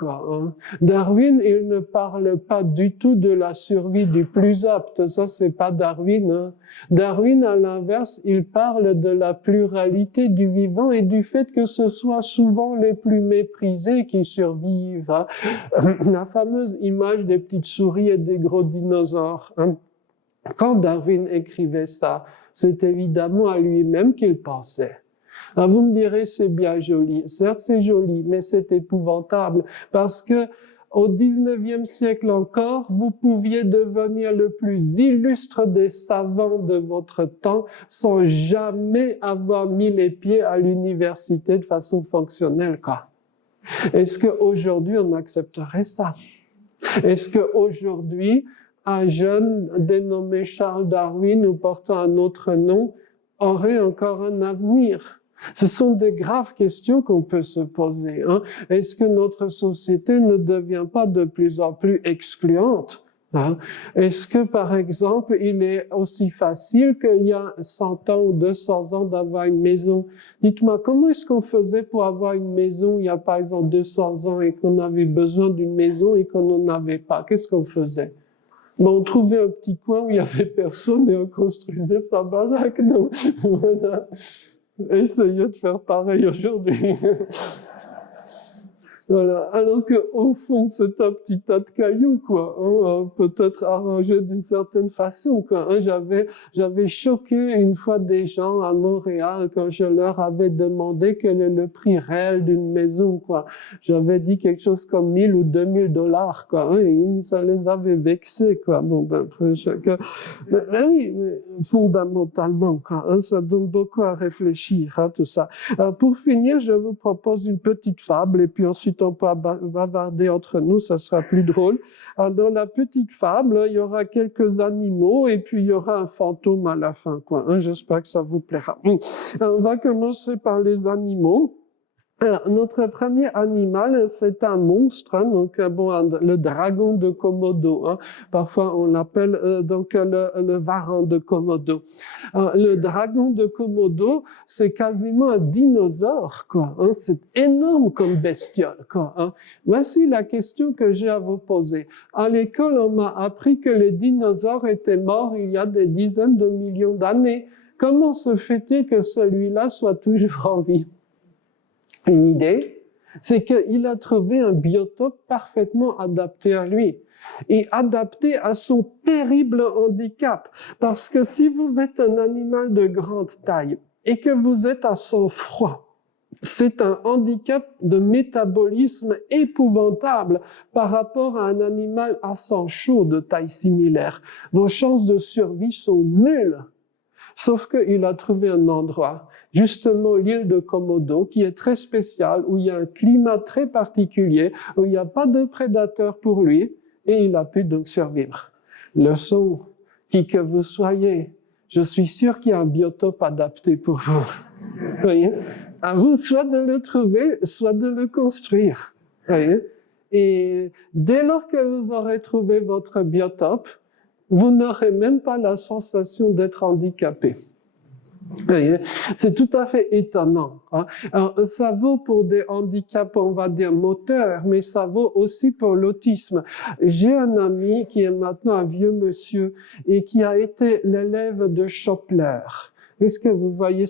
Darwin, il ne parle pas du tout de la survie du plus apte. Ça, c'est pas Darwin, Darwin, à l'inverse, il parle de la pluralité du vivant et du fait que ce soit souvent les plus méprisés qui survivent. La fameuse image des petites souris et des gros dinosaures. Quand Darwin écrivait ça, c'est évidemment à lui-même qu'il pensait. Alors vous me direz, c'est bien joli. Certes, c'est joli, mais c'est épouvantable parce que au 19e siècle encore, vous pouviez devenir le plus illustre des savants de votre temps sans jamais avoir mis les pieds à l'université de façon fonctionnelle, Est-ce qu'aujourd'hui, on accepterait ça? Est-ce qu'aujourd'hui, un jeune dénommé Charles Darwin ou portant un autre nom aurait encore un avenir? Ce sont des graves questions qu'on peut se poser. Est-ce que notre société ne devient pas de plus en plus excluante? Est-ce que, par exemple, il est aussi facile qu'il y a 100 ans ou 200 ans d'avoir une maison? Dites-moi, comment est-ce qu'on faisait pour avoir une maison il y a, par exemple, 200 ans et qu'on avait besoin d'une maison et qu'on n'en avait pas? Qu'est-ce qu'on faisait? On trouvait un petit coin où il y avait personne et on construisait sa baraque. Donc, voilà. Essayez de faire pareil aujourd'hui. Voilà. Alors que au fond, c'est un petit tas de cailloux, quoi. Hein, peut-être arrangé d'une certaine façon, quoi. Hein, j'avais choqué une fois des gens à Montréal quand je leur avais demandé quel est le prix réel d'une maison, quoi. J'avais dit quelque chose comme 1000 ou 2000 $, quoi. Hein, et ça les avait vexés, quoi. Bon, ben, après, chacun. Mais oui, mais fondamentalement, quoi. Hein, ça donne beaucoup à réfléchir, hein, tout ça. Pour finir, je vous propose une petite fable et puis ensuite on peut bavarder entre nous, ça sera plus drôle. Dans la petite fable, il y aura quelques animaux et puis il y aura un fantôme à la fin, quoi. Hein, j'espère que ça vous plaira. On va commencer par les animaux. Alors, notre premier animal, c'est un monstre, hein, donc le dragon de Komodo. Hein. Parfois, on l'appelle le varan de Komodo. Le dragon de Komodo, c'est quasiment un dinosaure, quoi. Hein. C'est énorme comme bestiole, quoi. Hein. Voici la question que j'ai à vous poser. À l'école, on m'a appris que les dinosaures étaient morts il y a des dizaines de millions d'années. Comment se fait-il que celui-là soit toujours en vie? Une idée, c'est qu'il a trouvé un biotope parfaitement adapté à lui et adapté à son terrible handicap. Parce que si vous êtes un animal de grande taille et que vous êtes à sang-froid, c'est un handicap de métabolisme épouvantable par rapport à un animal à sang chaud de taille similaire. Vos chances de survie sont nulles. Sauf qu'il a trouvé un endroit, justement l'île de Komodo, qui est très spécial, où il y a un climat très particulier, où il n'y a pas de prédateurs pour lui, et il a pu donc survivre. Leçon, qui que vous soyez, je suis sûr qu'il y a un biotope adapté pour vous. Vous voyez? À vous soit de le trouver, soit de le construire. Vous voyez? Et dès lors que vous aurez trouvé votre biotope, vous n'aurez même pas la sensation d'être handicapé. C'est tout à fait étonnant. Hein. Alors, ça vaut pour des handicaps, on va dire, moteurs, mais ça vaut aussi pour l'autisme. J'ai un ami qui est maintenant un vieux monsieur et qui a été l'élève de Chopler. Est-ce que vous voyez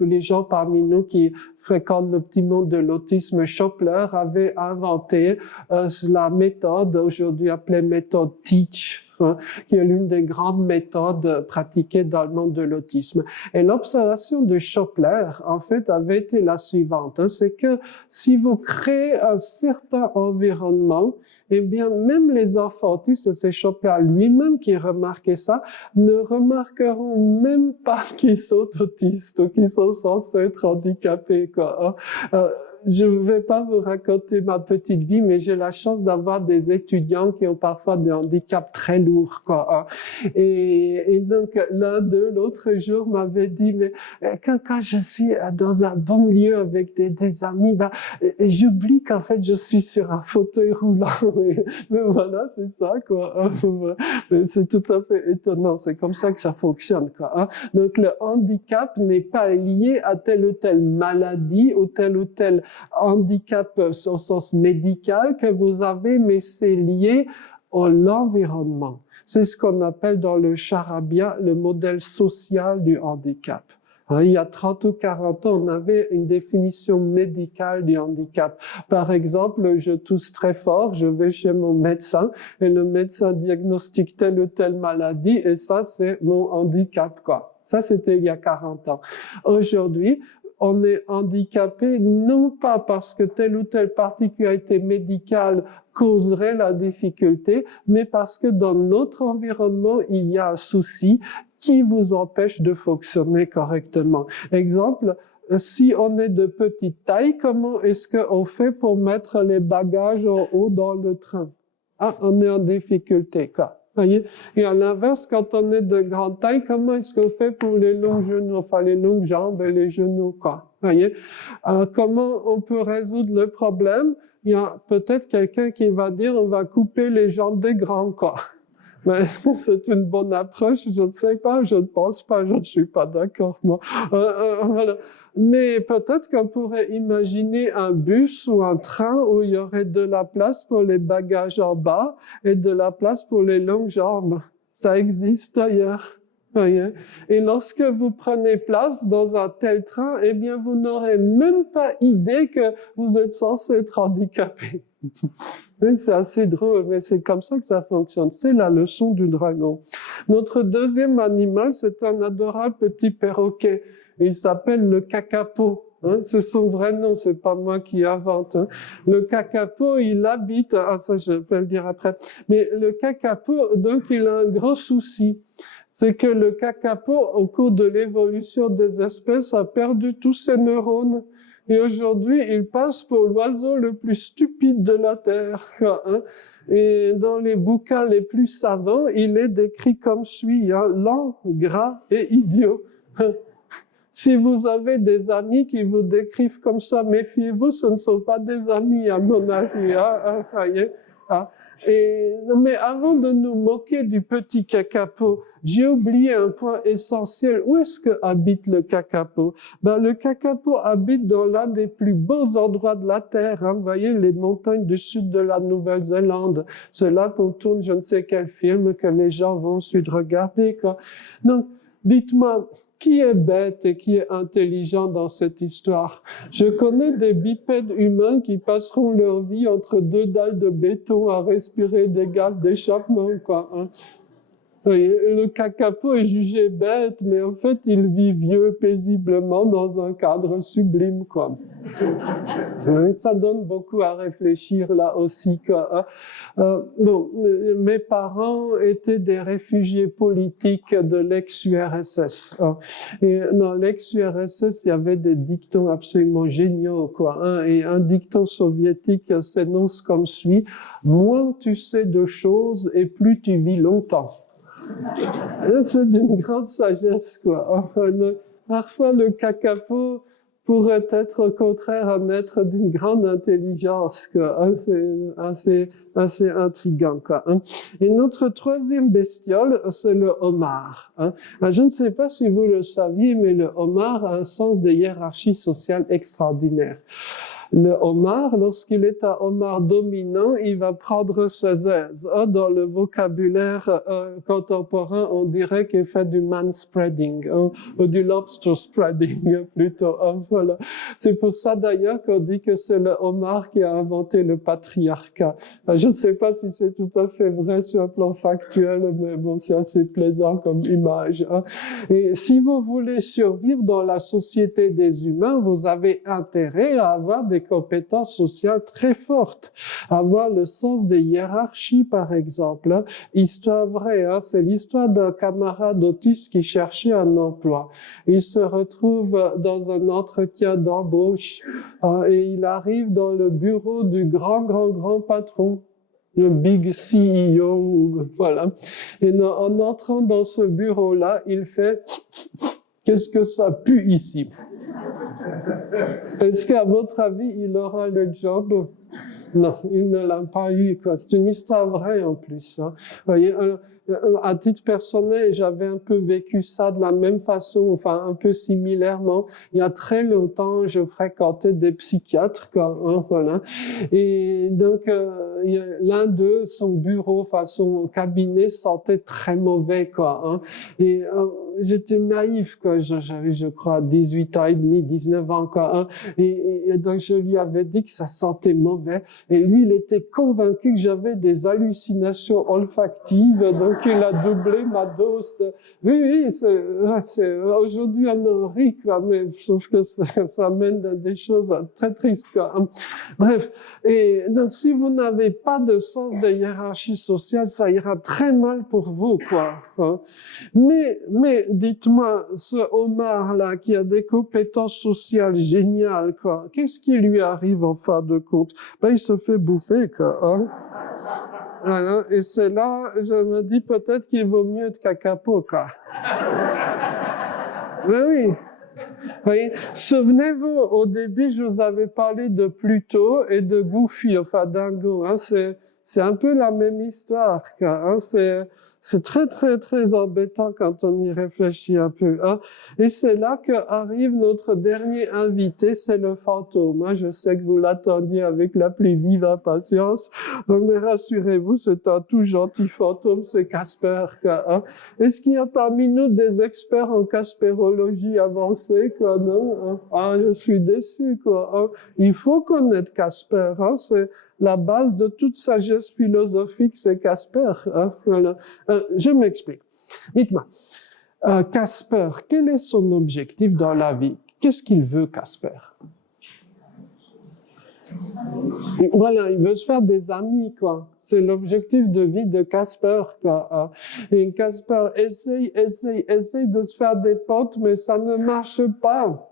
les gens parmi nous qui fréquentent le petit monde de l'autisme? Chopler avait inventé la méthode, aujourd'hui appelée méthode TEACH, hein, qui est l'une des grandes méthodes pratiquées dans le monde de l'autisme. Et l'observation de Chopler, en fait, avait été la suivante, hein, c'est que si vous créez un certain environnement, eh bien, même les enfants autistes, c'est Chopler lui-même qui remarquait ça, ne remarqueront même pas qu'ils sont autistes ou qu'ils sont censés être handicapés, quoi. Je ne vais pas vous raconter ma petite vie, mais j'ai la chance d'avoir des étudiants qui ont parfois des handicaps très lourds, quoi. Et donc, l'un d'eux, l'autre jour, m'avait dit, mais quand je suis dans un bon lieu avec des amis, j'oublie qu'en fait, je suis sur un fauteuil roulant. Mais voilà, c'est ça, quoi. C'est tout à fait étonnant. C'est comme ça que ça fonctionne, quoi. Donc, le handicap n'est pas lié à telle ou telle maladie ou tel handicap au sens médical que vous avez, mais c'est lié à l'environnement. C'est ce qu'on appelle dans le charabia le modèle social du handicap. Il y a 30 ou 40 ans, on avait une définition médicale du handicap. Par exemple, je tousse très fort, je vais chez mon médecin et le médecin diagnostique telle ou telle maladie et ça, c'est mon handicap, quoi. Ça, c'était il y a 40 ans. Aujourd'hui, on est handicapé non pas parce que telle ou telle particularité médicale causerait la difficulté, mais parce que dans notre environnement, il y a un souci qui vous empêche de fonctionner correctement. Exemple, si on est de petite taille, comment est-ce qu'on fait pour mettre les bagages en haut dans le train? On est en difficulté, quoi. Voyez? Et à l'inverse, quand on est de grande taille, comment est-ce qu'on fait pour les longs genoux, enfin les longues jambes et les genoux, quoi? Voyez? Comment on peut résoudre le problème? Il y a peut-être quelqu'un qui va dire, on va couper les jambes des grands, quoi. Mais est-ce que c'est une bonne approche? Je ne sais pas, je ne pense pas, je ne suis pas d'accord, moi. Voilà. Mais peut-être qu'on pourrait imaginer un bus ou un train où il y aurait de la place pour les bagages en bas et de la place pour les longues jambes. Ça existe ailleurs. Voyez. Et lorsque vous prenez place dans un tel train, eh bien, vous n'aurez même pas idée que vous êtes censé être handicapé. C'est assez drôle, mais c'est comme ça que ça fonctionne. C'est la leçon du dragon. Notre deuxième animal, c'est un adorable petit perroquet. Il s'appelle le kakapo. C'est son vrai nom, c'est pas moi qui invente. Le kakapo, il habite, ça je vais le dire après, mais le kakapo, donc il a un gros souci. C'est que le kakapo, au cours de l'évolution des espèces, a perdu tous ses neurones. Et aujourd'hui, il passe pour l'oiseau le plus stupide de la Terre. Et dans les bouquins les plus savants, il est décrit comme suit, lent, gras et idiot. Si vous avez des amis qui vous décrivent comme ça, méfiez-vous, ce ne sont pas des amis, à mon avis. Mais avant de nous moquer du petit kakapo, j'ai oublié un point essentiel. Où est-ce que habite le kakapo? Le kakapo habite dans l'un des plus beaux endroits de la Terre. Vous voyez, les montagnes du sud de la Nouvelle-Zélande. C'est là qu'on tourne je ne sais quel film que les gens vont ensuite regarder, quoi. Donc, dites-moi, qui est bête et qui est intelligent dans cette histoire? Je connais des bipèdes humains qui passeront leur vie entre deux dalles de béton à respirer des gaz d'échappement, quoi. Le kakapo est jugé bête, mais en fait, il vit vieux paisiblement dans un cadre sublime, quoi. Ça donne beaucoup à réfléchir là aussi, quoi. Mes parents étaient des réfugiés politiques de l'ex-URSS. Et dans l'ex-URSS, il y avait des dictons absolument géniaux, quoi. Et un dicton soviétique s'énonce comme suit: moins tu sais de choses et plus tu vis longtemps. C'est d'une grande sagesse, quoi. Enfin, parfois, le kakapo pourrait être au contraire un être d'une grande intelligence, quoi. C'est assez intriguant, quoi. Et notre troisième bestiole, c'est le homard. Je ne sais pas si vous le saviez, mais le homard a un sens de hiérarchie sociale extraordinaire. Le homard, lorsqu'il est un homard dominant, il va prendre ses aises. Dans le vocabulaire contemporain, on dirait qu'il fait du manspreading, ou du lobster spreading plutôt. Voilà. C'est pour ça d'ailleurs qu'on dit que c'est le homard qui a inventé le patriarcat. Je ne sais pas si c'est tout à fait vrai sur un plan factuel, mais bon, c'est assez plaisant comme image. Et si vous voulez survivre dans la société des humains, vous avez intérêt à avoir des compétences sociales très fortes, avoir le sens des hiérarchies, par exemple. Histoire vraie, c'est l'histoire d'un camarade autiste qui cherchait un emploi. Il se retrouve dans un entretien d'embauche et il arrive dans le bureau du grand patron, le big CEO, voilà. Et en entrant dans ce bureau-là, il fait: qu'est-ce que ça pue ici? Est-ce qu'à votre avis, il aura le job? Non, il ne l'a pas eu, quoi. C'est une histoire vraie, en plus. Vous voyez, à titre personnel, j'avais un peu vécu ça de la même façon, enfin, un peu similairement. Il y a très longtemps, je fréquentais des psychiatres, quoi, voilà. Et donc, l'un d'eux, son bureau, enfin, son cabinet sentait très mauvais, quoi. Et j'étais naïf, quoi. J'avais, je crois, 18 ans et demi, 19 ans, quoi. Et donc, je lui avais dit que ça sentait mauvais. Et lui, il était convaincu que j'avais des hallucinations olfactives. Donc, il a doublé ma dose de... Oui, c'est aujourd'hui un rit, quoi. Mais sauf que ça mène à des choses très tristes, quoi. Bref. Et donc, si vous n'avez pas de sens de hiérarchie sociale, ça ira très mal pour vous, quoi. Mais dites-moi, ce homard-là, qui a des compétences sociales géniales, quoi, qu'est-ce qui lui arrive en fin de compte? Il se fait bouffer, quoi. Voilà. Et c'est là, je me dis peut-être qu'il vaut mieux être kakapo, quoi. Ben oui. Oui. Souvenez-vous, au début, je vous avais parlé de Pluto et de Goofy, enfin Dingo. C'est un peu la même histoire, quoi. C'est très, très, très embêtant quand on y réfléchit un peu. Hein. Et c'est là qu'arrive notre dernier invité, c'est le fantôme. Hein. Je sais que vous l'attendiez avec la plus vive impatience. Donc, mais rassurez-vous, c'est un tout gentil fantôme, c'est Casper. Hein. Est-ce qu'il y a parmi nous des experts en caspérologie avancée? Quoi, non? Hein? Ah, je suis déçu. Quoi, hein. Il faut connaître Casper. Hein. C'est la base de toute sagesse philosophique, c'est Casper. Hein. Voilà. Je m'explique. Dites-moi, Casper, quel est son objectif dans la vie? Qu'est-ce qu'il veut, Casper? Voilà, il veut se faire des amis, quoi. C'est l'objectif de vie de Casper, quoi. Et Casper essaye de se faire des potes, mais ça ne marche pas.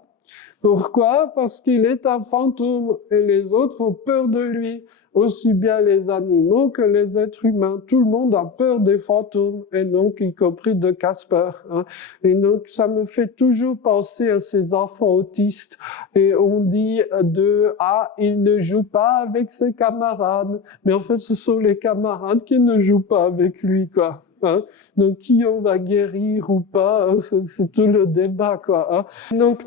Pourquoi? Parce qu'il est un fantôme et les autres ont peur de lui. Aussi bien les animaux que les êtres humains. Tout le monde a peur des fantômes, et donc y compris de Casper. Hein. Et donc ça me fait toujours penser à ces enfants autistes. Et on dit il ne joue pas avec ses camarades. Mais en fait, ce sont les camarades qui ne jouent pas avec lui, quoi. Hein. Donc qui on va guérir ou pas, hein, c'est tout le débat, quoi. Hein. Donc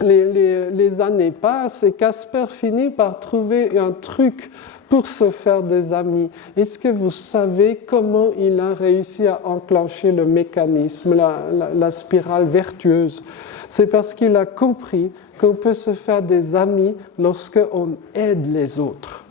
les années passent et Casper finit par trouver un truc pour se faire des amis. Est-ce que vous savez comment il a réussi à enclencher le mécanisme, la spirale vertueuse? C'est parce qu'il a compris qu'on peut se faire des amis lorsqu'on aide les autres.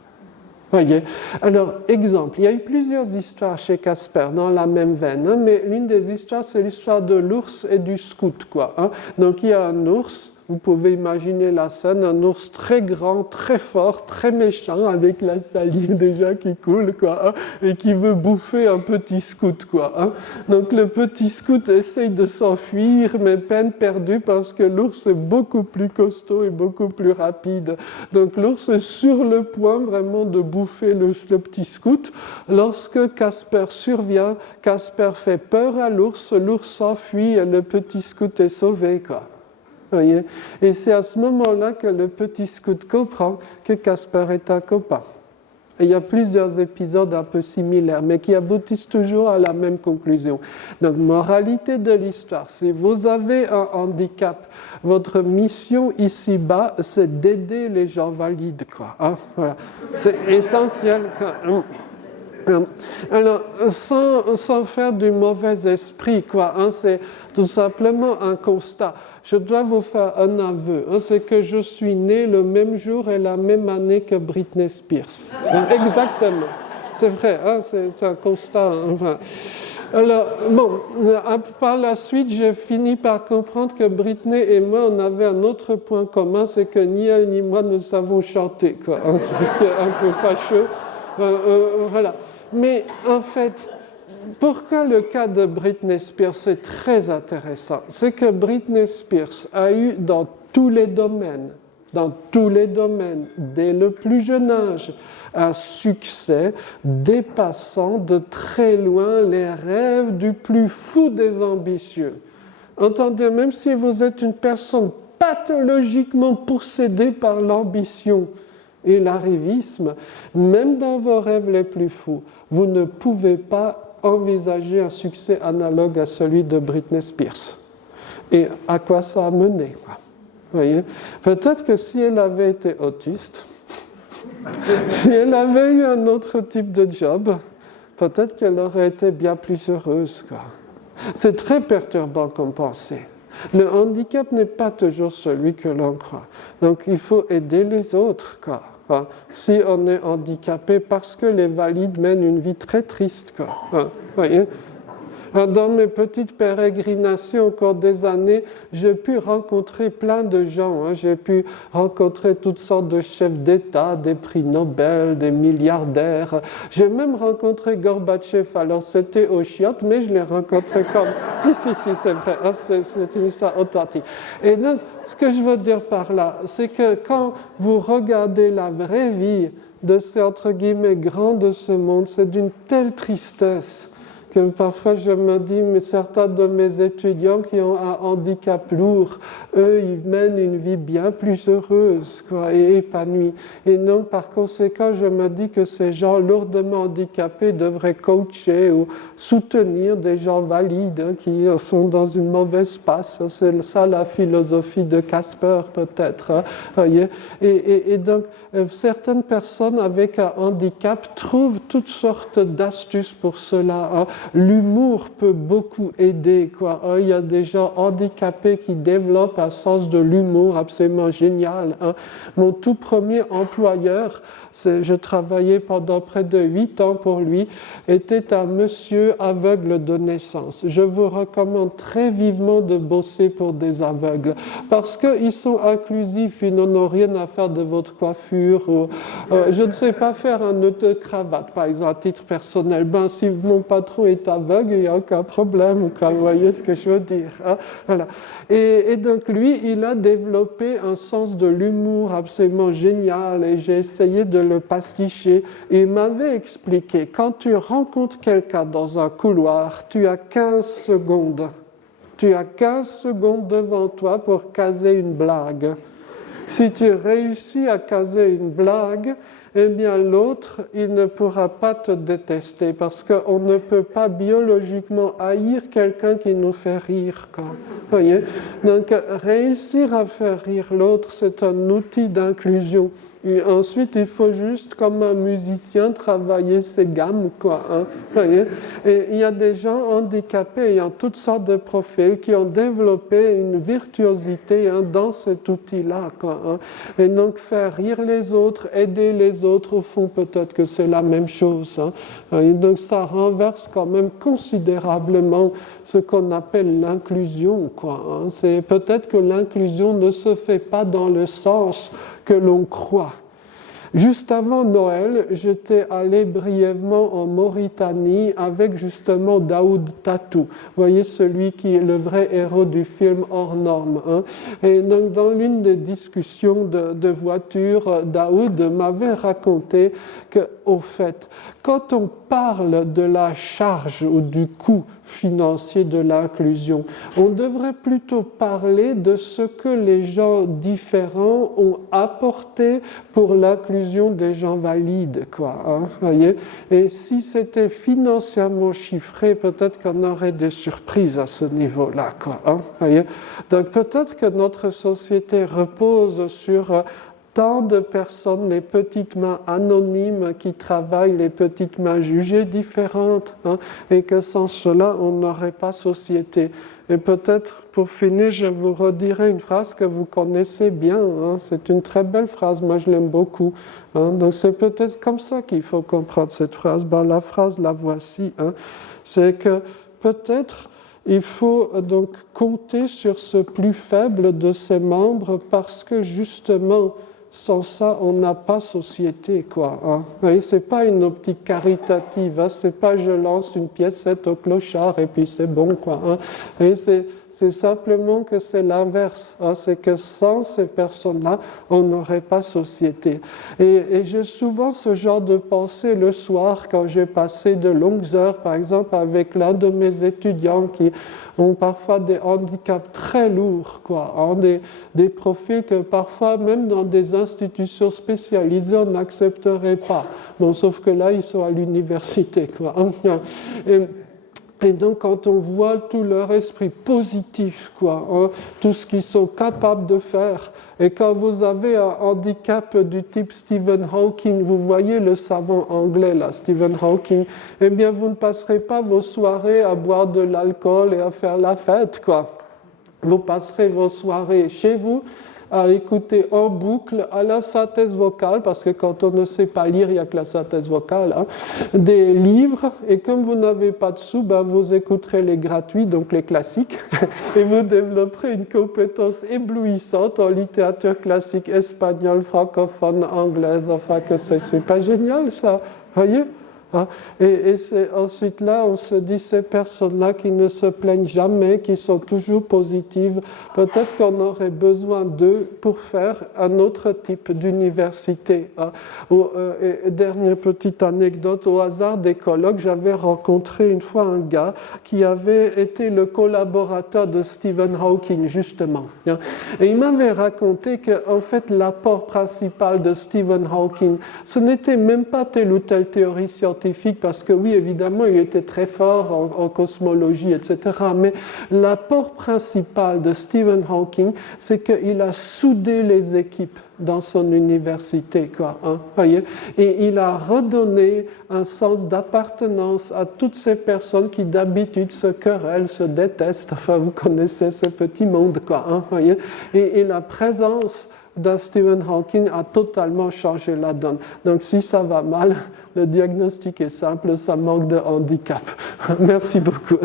Voyez. Alors, exemple, il y a eu plusieurs histoires chez Casper dans la même veine, hein, mais l'une des histoires, c'est l'histoire de l'ours et du scout, quoi. Hein. Donc, il y a un ours. Vous pouvez imaginer la scène, un ours très grand, très fort, très méchant, avec la salive déjà qui coule, quoi, hein, et qui veut bouffer un petit scout, quoi. Hein. Donc le petit scout essaye de s'enfuir, mais peine perdue parce que l'ours est beaucoup plus costaud et beaucoup plus rapide. Donc l'ours est sur le point vraiment de bouffer le petit scout. Lorsque Casper survient, Casper fait peur à l'ours s'enfuit et le petit scout est sauvé, quoi. Voyez? Et c'est à ce moment-là que le petit scout comprend que Casper est un copain. Et il y a plusieurs épisodes un peu similaires, mais qui aboutissent toujours à la même conclusion. Donc, moralité de l'histoire, si vous avez un handicap, votre mission ici-bas, c'est d'aider les gens valides, quoi. Hein? Voilà. C'est essentiel. Alors, sans faire du mauvais esprit, quoi, hein, c'est tout simplement un constat. Je dois vous faire un aveu, hein, c'est que je suis né le même jour et la même année que Britney Spears. Exactement. C'est vrai, hein, c'est un constat. Hein, enfin. Alors, bon, par la suite, j'ai fini par comprendre que Britney et moi, on avait un autre point commun, c'est que ni elle ni moi ne savons chanter, quoi. Hein, c'est un peu fâcheux. Voilà. Mais en fait, pourquoi le cas de Britney Spears est très intéressant? C'est que Britney Spears a eu dans tous les domaines, dès le plus jeune âge, un succès dépassant de très loin les rêves du plus fou des ambitieux. Entendez, même si vous êtes une personne pathologiquement possédée par l'ambition et l'arrivisme, même dans vos rêves les plus fous, vous ne pouvez pas envisager un succès analogue à celui de Britney Spears. Et à quoi ça a mené, quoi. Voyez? Peut-être que si elle avait été autiste, si elle avait eu un autre type de job, peut-être qu'elle aurait été bien plus heureuse, quoi. C'est très perturbant comme pensée. Le handicap n'est pas toujours celui que l'on croit. Donc il faut aider les autres, quoi. Hein, si on est handicapé, parce que les valides mènent une vie très triste, quoi. Hein, voyez? Dans mes petites pérégrinations au cours des années, j'ai pu rencontrer plein de gens. Hein. J'ai pu rencontrer toutes sortes de chefs d'État, des prix Nobel, des milliardaires. J'ai même rencontré Gorbatchev. Alors c'était au chiottes, mais je l'ai rencontré comme... Si, c'est vrai. Hein, c'est une histoire authentique. Et donc, ce que je veux dire par là, c'est que quand vous regardez la vraie vie de ces, entre guillemets, grands de ce monde, c'est d'une telle tristesse que parfois je me dis, mais certains de mes étudiants qui ont un handicap lourd, eux, ils mènent une vie bien plus heureuse, quoi, et épanouie. Et donc, par conséquent, je me dis que ces gens lourdement handicapés devraient coacher ou soutenir des gens valides, hein, qui sont dans une mauvaise passe. C'est ça la philosophie de Casper, peut-être. Hein, voyez. Et donc, certaines personnes avec un handicap trouvent toutes sortes d'astuces pour cela. Hein. L'humour peut beaucoup aider, quoi. Hein. Il y a des gens handicapés qui développent un sens de l'humour absolument génial. Hein. Mon tout premier employeur, je travaillais pendant près de 8 ans pour lui, était un monsieur aveugle de naissance. Je vous recommande très vivement de bosser pour des aveugles parce qu'ils sont inclusifs, ils n'en ont rien à faire de votre coiffure. Ou, je ne sais pas faire un nœud de cravate, par exemple, à titre personnel. Ben, si mon patron est aveugle, il n'y a aucun problème, quoi. Vous voyez ce que je veux dire, hein? Voilà. Et donc lui, il a développé un sens de l'humour absolument génial et j'ai essayé de le pasticher. Et il m'avait expliqué, quand tu rencontres quelqu'un dans un couloir, tu as 15 secondes. Tu as 15 secondes devant toi pour caser une blague. Si tu réussis à caser une blague, eh bien l'autre, il ne pourra pas te détester parce qu'on ne peut pas biologiquement haïr quelqu'un qui nous fait rire, quoi. Voyez? Donc réussir à faire rire l'autre, c'est un outil d'inclusion. Et ensuite, il faut juste, comme un musicien, travailler ses gammes, quoi. Hein, voyez? Et il y a des gens handicapés ayant toutes sortes de profils qui ont développé une virtuosité, hein, dans cet outil-là, quoi. Hein. Et donc, faire rire les autres, aider les autres, au fond, peut-être que c'est la même chose. Hein. Et donc, ça renverse quand même considérablement ce qu'on appelle l'inclusion, quoi. Hein. C'est peut-être que l'inclusion ne se fait pas dans le sens que l'on croit. Juste avant Noël, j'étais allé brièvement en Mauritanie avec justement Daoud Tatou. Vous voyez, celui qui est le vrai héros du film Hors Norme. Hein. Et donc, dans l'une des discussions de voiture, Daoud m'avait raconté qu'au fait, quand on parle de la charge ou du coût financier de l'inclusion, on devrait plutôt parler de ce que les gens différents ont apporté pour l'inclusion des gens valides, quoi. Hein, voyez. Et si c'était financièrement chiffré, peut-être qu'on aurait des surprises à ce niveau-là, quoi. Hein, voyez. Donc peut-être que notre société repose sur tant de personnes, les petites mains anonymes qui travaillent, les petites mains jugées différentes, hein, et que sans cela, on n'aurait pas société. Et peut-être, pour finir, je vous redirai une phrase que vous connaissez bien. Hein, c'est une très belle phrase, moi je l'aime beaucoup. Hein, donc c'est peut-être comme ça qu'il faut comprendre cette phrase. Ben, la phrase, la voici. Hein, c'est que peut-être il faut donc compter sur ce plus faible de ses membres parce que justement, sans ça, on n'a pas société, quoi. Hein. Vous voyez, c'est pas une optique caritative, hein. C'est pas je lance une piécette au clochard et puis c'est bon, quoi. Hein. Vous voyez, c'est simplement que c'est l'inverse. Hein. C'est que sans ces personnes-là, on n'aurait pas société. Et j'ai souvent ce genre de pensée le soir quand j'ai passé de longues heures, par exemple, avec l'un de mes étudiants qui ont parfois des handicaps très lourds, quoi, hein, des profils que parfois, même dans des institutions spécialisées, on n'accepterait pas. Bon, sauf que là, ils sont à l'université, quoi. Et donc, quand on voit tout leur esprit positif, quoi, hein, tout ce qu'ils sont capables de faire, et quand vous avez un handicap du type Stephen Hawking, vous voyez le savant anglais, là, Stephen Hawking, eh bien, vous ne passerez pas vos soirées à boire de l'alcool et à faire la fête, quoi. Vous passerez vos soirées chez vous, à écouter en boucle à la synthèse vocale, parce que quand on ne sait pas lire, il n'y a que la synthèse vocale, hein, des livres, et comme vous n'avez pas de sous, ben vous écouterez les gratuits, donc les classiques, et vous développerez une compétence éblouissante en littérature classique espagnole, francophone, anglaise, enfin que c'est pas génial ça, voyez? Hein. Et c'est ensuite là, on se dit, ces personnes-là qui ne se plaignent jamais, qui sont toujours positives, peut-être qu'on aurait besoin d'eux pour faire un autre type d'université. Hein. Et dernière petite anecdote, au hasard des colloques, j'avais rencontré une fois un gars qui avait été le collaborateur de Stephen Hawking, justement. Hein. Et il m'avait raconté qu'en fait, l'apport principal de Stephen Hawking, ce n'était même pas telle ou telle théorie scientifique, parce que oui, évidemment, il était très fort en cosmologie, etc. Mais l'apport principal de Stephen Hawking, c'est qu'il a soudé les équipes dans son université, quoi, hein, voyez? Et il a redonné un sens d'appartenance à toutes ces personnes qui d'habitude se querellent, se détestent. Enfin, vous connaissez ce petit monde, quoi, hein, voyez? Et la présence d'un Stephen Hawking a totalement changé la donne. Donc, si ça va mal, le diagnostic est simple, ça manque de handicap. Merci beaucoup.